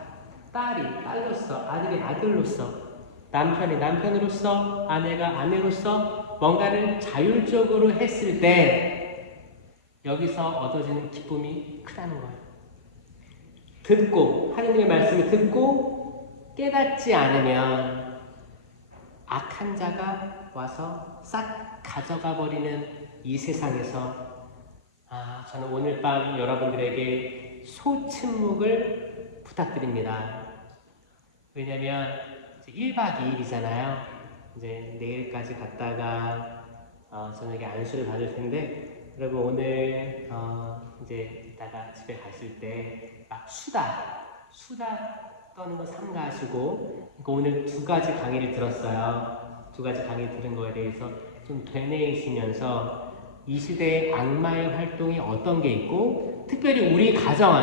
딸이 딸로서, 아들이 아들로서, 남편이 남편으로서, 아내가 아내로서 뭔가를 자율적으로 했을 때 여기서 얻어지는 기쁨이 크다는 거예요. 듣고, 하느님의 말씀을 듣고 깨닫지 않으면 악한 자가 와서 싹 가져가 버리는 이 세상에서 저는 오늘 밤 여러분들에게 소침묵을 부탁드립니다. 왜냐면 1박 2일이잖아요. 이제 내일까지 갔다가 저녁에 안수를 받을 텐데, 여러분 오늘 이제 이따가 집에 가실 때 막 수다 떠는 거 삼가하시고, 그러니까 오늘 2가지 강의를 들었어요. 2가지 강의 들은 거에 대해서 좀 되뇌이시면서 이 시대의 악마의 활동이 어떤 게 있고, 특별히 우리 가정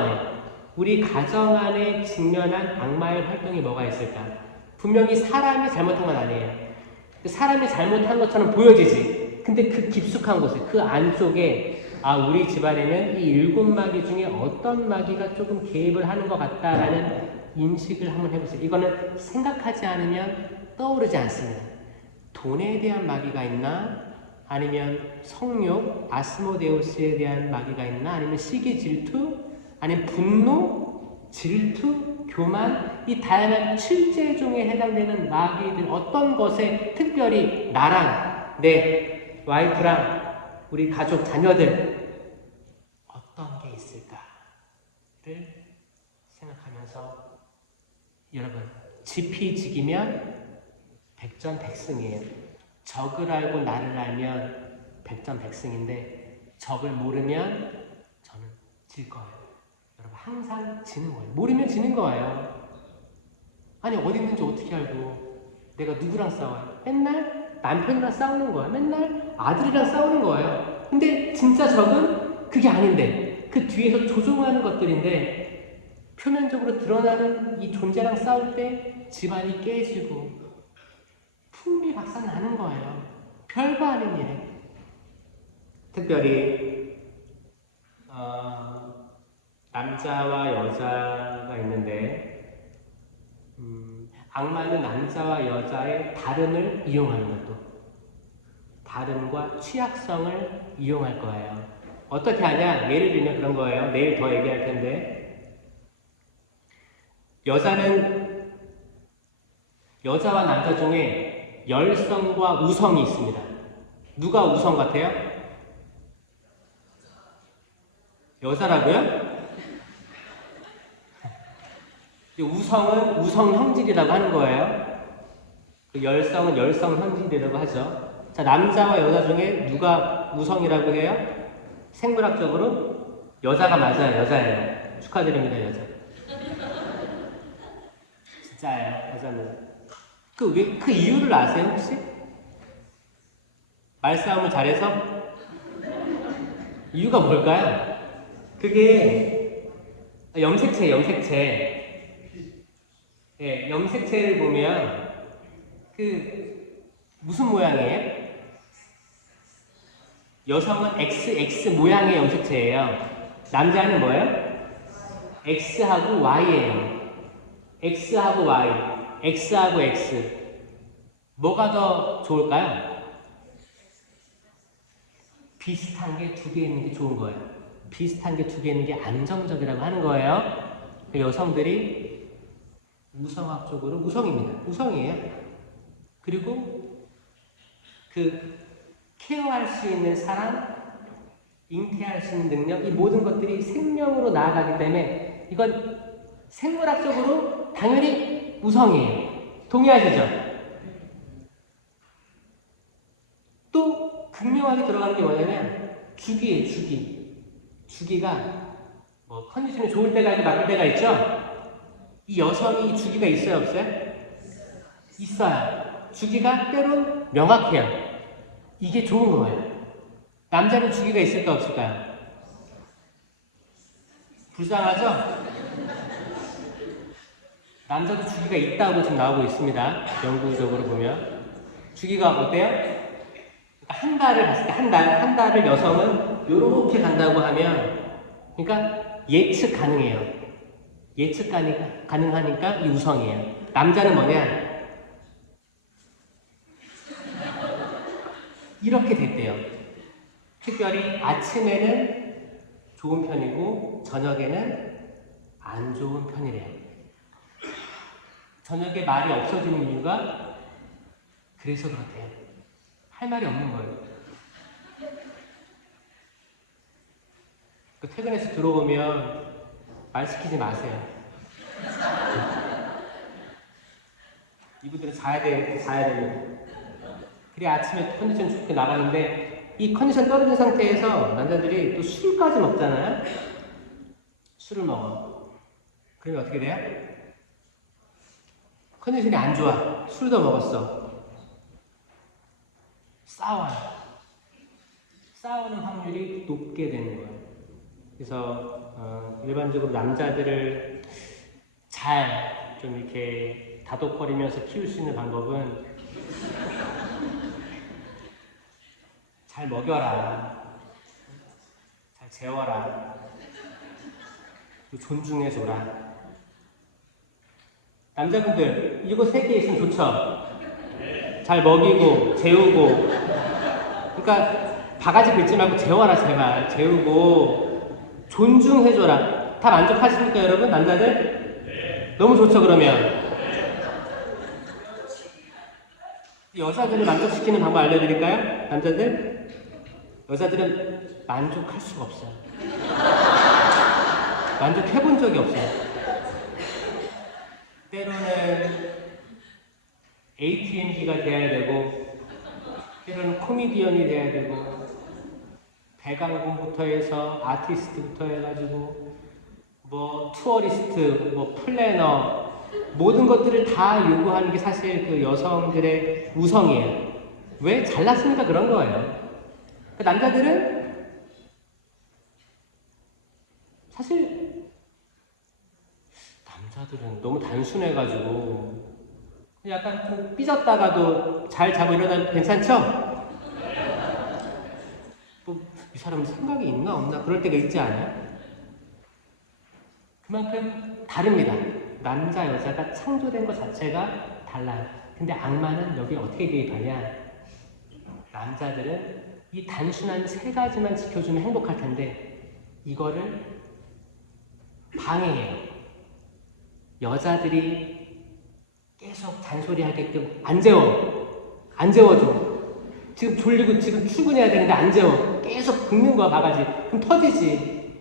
안에 직면한 악마의 활동이 뭐가 있을까? 분명히 사람이 잘못한 건 아니에요. 사람이 잘못한 것처럼 보여지지. 근데 그 깊숙한 곳에, 그 안쪽에 우리 집안에는 이 7마귀 중에 어떤 마귀가 조금 개입을 하는 것 같다라는 인식을 한번 해보세요. 이거는 생각하지 않으면 떠오르지 않습니다. 돈에 대한 마귀가 있나? 아니면 성욕, 아스모데우스에 대한 마귀가 있나? 아니면 시기, 질투? 아니면 분노, 질투, 교만? 이 다양한 7제종에 해당되는 마귀들, 어떤 것에 특별히 나랑 내 와이프랑 우리 가족, 자녀들 어떤 게 있을까를 생각하면서, 여러분, 지피지기면 백전백승이에요. 적을 알고 나를 알면 백전백승인데, 적을 모르면 저는 질 거예요. 여러분, 항상 지는 거예요. 모르면 지는 거예요. 아니, 어디 있는지 어떻게 알고 내가 누구랑 싸워요? 맨날 남편이랑 싸우는 거야. 맨날 아들이랑 싸우는 거예요. 근데 진짜 적은 그게 아닌데, 그 뒤에서 조종하는 것들인데, 표면적으로 드러나는 이 존재랑 싸울 때 집안이 깨지고 풍비박산 나는 거예요. 별거 아닌 일에. 특별히 남자와 여자가 있는데, 악마는 남자와 여자의 다름을 이용하는 것도, 다름과 취약성을 이용할 거예요. 어떻게 하냐? 예를 들면 그런 거예요. 내일 더 얘기할 텐데, 여자와 남자 중에 열성과 우성이 있습니다. 누가 우성 같아요? 여자라고요? 우성은 우성 형질이라고 하는 거예요. 그 열성은 열성 형질이라고 하죠. 자, 남자와 여자 중에 누가 우성이라고 해요? 생물학적으로 여자가 맞아요. 여자예요. 축하드립니다. 여자. 진짜예요. 여자는. 그 이유를 아세요, 혹시? 말싸움을 잘해서? 이유가 뭘까요? 그게 염색체. 예, 염색체를 보면 무슨 모양이에요? 여성은 XX 모양의 염색체예요. 남자는 뭐예요? X하고 Y예요. X하고 Y, X하고 X. 뭐가 더 좋을까요? 비슷한 게 2개 있는 게 좋은 거예요. 비슷한 게 2개 있는 게 안정적이라고 하는 거예요. 여성들이 우성학적으로 우성입니다. 우성이에요. 그리고 케어할 수 있는 사람, 잉태할 수 있는 능력, 이 모든 것들이 생명으로 나아가기 때문에 이건 생물학적으로 당연히 우성이에요. 동의하시죠? 또 극명하게 들어가는 게 뭐냐면 주기예요. 주기가 컨디션이 좋을 때가 있고 나쁠 때가 있죠? 이 여성이 주기가 있어요, 없어요? 있어요. 주기가 때론 명확해요. 이게 좋은 거예요. 남자는 주기가 있을까 없을까요? 불쌍하죠? 남자도 주기가 있다고 지금 나오고 있습니다. 연구적으로 보면. 주기가 어때요? 한 달을 봤을 때, 한 달을 여성은 요렇게 간다고 하면, 그러니까 예측 가능해요. 예측 가능하니까 이 우성이에요. 남자는 뭐냐? 이렇게 됐대요. 특별히 아침에는 좋은 편이고 저녁에는 안 좋은 편이래요. 저녁에 말이 없어지는 이유가 그래서 그렇대요. 할 말이 없는 거예요. 퇴근해서 들어오면 말 시키지 마세요. 이분들은 자야 되는데. 그래 아침에 컨디션 좋게 나가는데 이 컨디션 떨어진 상태에서 남자들이 또 술까지 먹잖아요. 술을 먹어. 그러면 어떻게 돼요? 컨디션이 안 좋아. 술도 먹었어. 싸워요. 싸우는 확률이 높게 되는 거예요. 그래서 일반적으로 남자들을 잘 좀 이렇게 다독거리면서 키울 수 있는 방법은 잘 먹여라, 잘 재워라, 존중해줘라. 남자분들 이거 3개 있으면 좋죠? 잘 먹이고 재우고. 그러니까 바가지 긁지 말고 재워라. 제발 재우고 존중해줘라. 다 만족하십니까 여러분? 남자들? 너무 좋죠. 그러면 여자들을 만족시키는 방법 알려드릴까요? 남자들? 여자들은 만족할 수가 없어요. 만족해본 적이 없어요. 때로는 ATM기가 돼야 되고, 때로는 코미디언이 돼야 되고, 배관공부터 해서 아티스트부터 해가지고 뭐 투어리스트, 뭐 플래너, 모든 것들을 다 요구하는 게 사실 그 여성들의 우성이에요. 왜? 잘났으니까 그런 거예요. 그 남자들은 사실 남자들은 너무 단순해가지고 약간 좀 삐졌다가도 잘 자고 일어나면 괜찮죠? 뭐, 이 사람은 생각이 있나 없나 그럴 때가 있지 않아요? 그만큼 다릅니다. 남자 여자가 창조된 것 자체가 달라요. 근데 악마는 여기 어떻게 개입하냐? 남자들은 이 단순한 3가지만 지켜주면 행복할 텐데 이거를 방해해요. 여자들이 계속 잔소리하게끔 안 재워줘. 지금 졸리고 지금 출근해야 되는데 안 재워. 계속 긁는 거야 바가지. 그럼 터지지.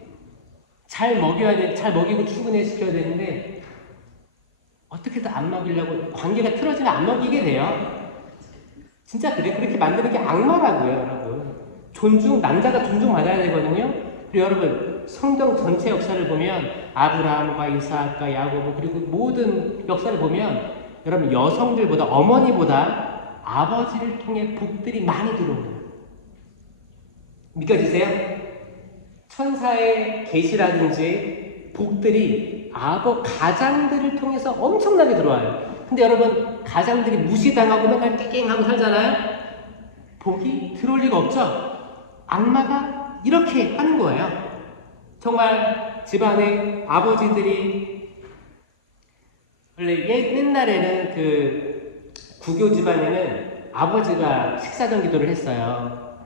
잘 먹여야 돼. 잘 먹이고 출근해 시켜야 되는데 어떻게든 안 먹이려고 관계가 틀어지면 안 먹이게 돼요. 진짜 그래. 그렇게 만드는 게 악마라고요, 여러분. 남자가 존중받아야 되거든요. 그리고 여러분, 성경 전체 역사를 보면 아브라함과 이삭과 야고보 그리고 모든 역사를 보면 여러분 여성들보다 어머니보다 아버지를 통해 복들이 많이 들어옵니다. 믿겨지세요? 천사의 계시라든지 복들이 가장들을 통해서 엄청나게 들어와요. 근데 여러분 가장들이 무시당하고 맨날 깽깽하고 살잖아요. 복이 들어올 리가 없죠. 악마가 이렇게 하는 거예요. 정말 집안의 아버지들이 원래 옛날에는 그 구교 집안에는 아버지가 식사전 기도를 했어요.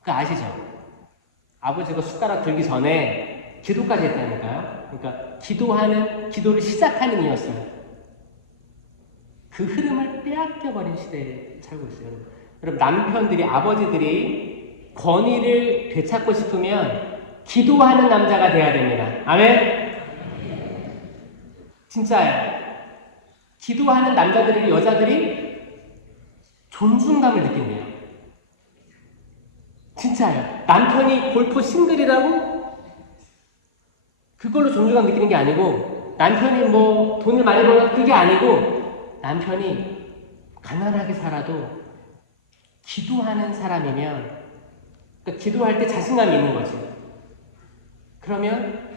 그거 아시죠? 아버지가 숟가락 들기 전에 기도까지 했다니까요. 그러니까 기도를 시작하는 이였어요. 그 흐름을 빼앗겨버린 시대에 살고 있어요. 여러분 남편들이 아버지들이 권위를 되찾고 싶으면 기도하는 남자가 돼야 됩니다. 아멘? 진짜예요. 기도하는 남자들이 여자들이 존중감을 느낀대요. 진짜예요. 남편이 골프 싱글이라고 그걸로 존중감 느끼는 게 아니고 남편이 뭐 돈을 많이 벌어 그게 아니고 남편이 가난하게 살아도 기도하는 사람이면 그러니까 기도할 때 자신감이 있는 거지. 그러면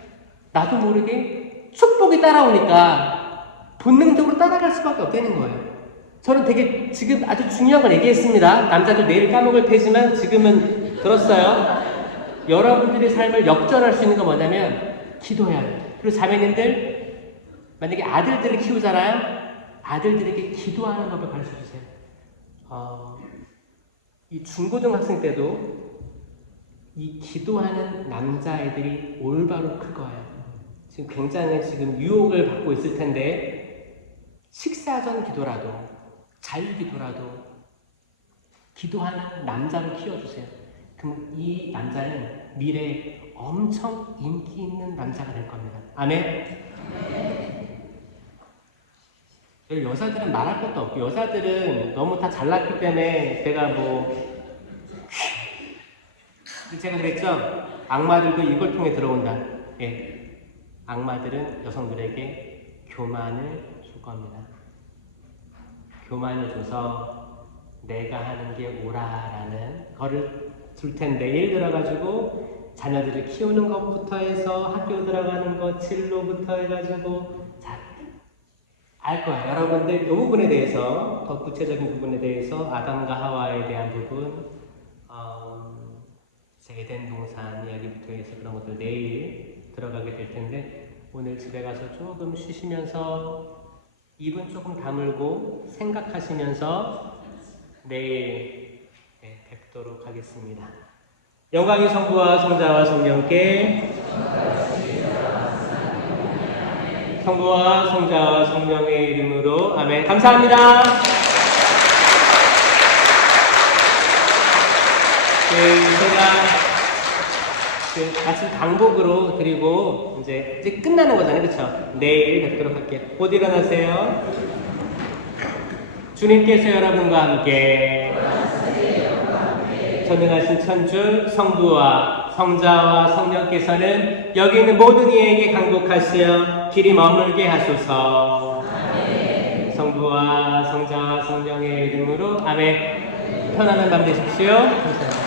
나도 모르게 축복이 따라오니까 본능적으로 따라갈 수밖에 없다는 거예요. 저는 되게 지금 아주 중요한 걸 얘기했습니다. 남자들 내일 까먹을 테지만 지금은 들었어요. 여러분들의 삶을 역전할 수 있는 건 뭐냐면 기도해야 돼요. 그리고 자매님들 만약에 아들들을 키우잖아요. 아들들에게 기도하는 법을 가르쳐주세요. 이 중고등학생 때도 이 기도하는 남자애들이 올바로 클 거예요. 지금 굉장히 지금 유혹을 받고 있을 텐데 식사 전 기도라도 자유기도라도 기도하는 남자로 키워주세요. 그럼 이 남자는 미래에 엄청 인기 있는 남자가 될 겁니다. 아멘? 여자들은 말할 것도 없고, 여자들은 너무 다 잘났기 때문에 제가 제가 그랬죠? 악마들도 이걸 통해 들어온다. 예. 악마들은 여성들에게 교만을 줄 겁니다. 교만을 줘서 내가 하는 게 옳아라는 거를 줄 텐데, 예를 들어가지고 자녀들을 키우는 것부터 해서 학교 들어가는 것, 진로부터 해가지고 알 거야. 여러분들 이 부분에 대해서, 더 구체적인 부분에 대해서 아담과 하와에 대한 부분, 에덴 동산 이야기부터 해서 그런 것들 내일 들어가게 될 텐데, 오늘 집에 가서 조금 쉬시면서 입은 조금 다물고 생각하시면서 내일 뵙도록 하겠습니다. 영광이 성부와 성자와 성령께, 성부와 성자와 성령의 이름으로 아멘. 감사합니다. 제가 마침 강복으로 드리고 이제 끝나는 거잖아요, 그렇죠? 내일 뵙도록 할게요. 곧 일어나세요. 주님께서 여러분과 함께 전능하신 천주 성부와 성자와 성령께서는 여기 있는 모든 이에게 강복하시어 길이 머물게 하소서. 아멘. 성부와 성자와 성령의 이름으로 아멘. 편안한 밤 되십시오. 감사합니다.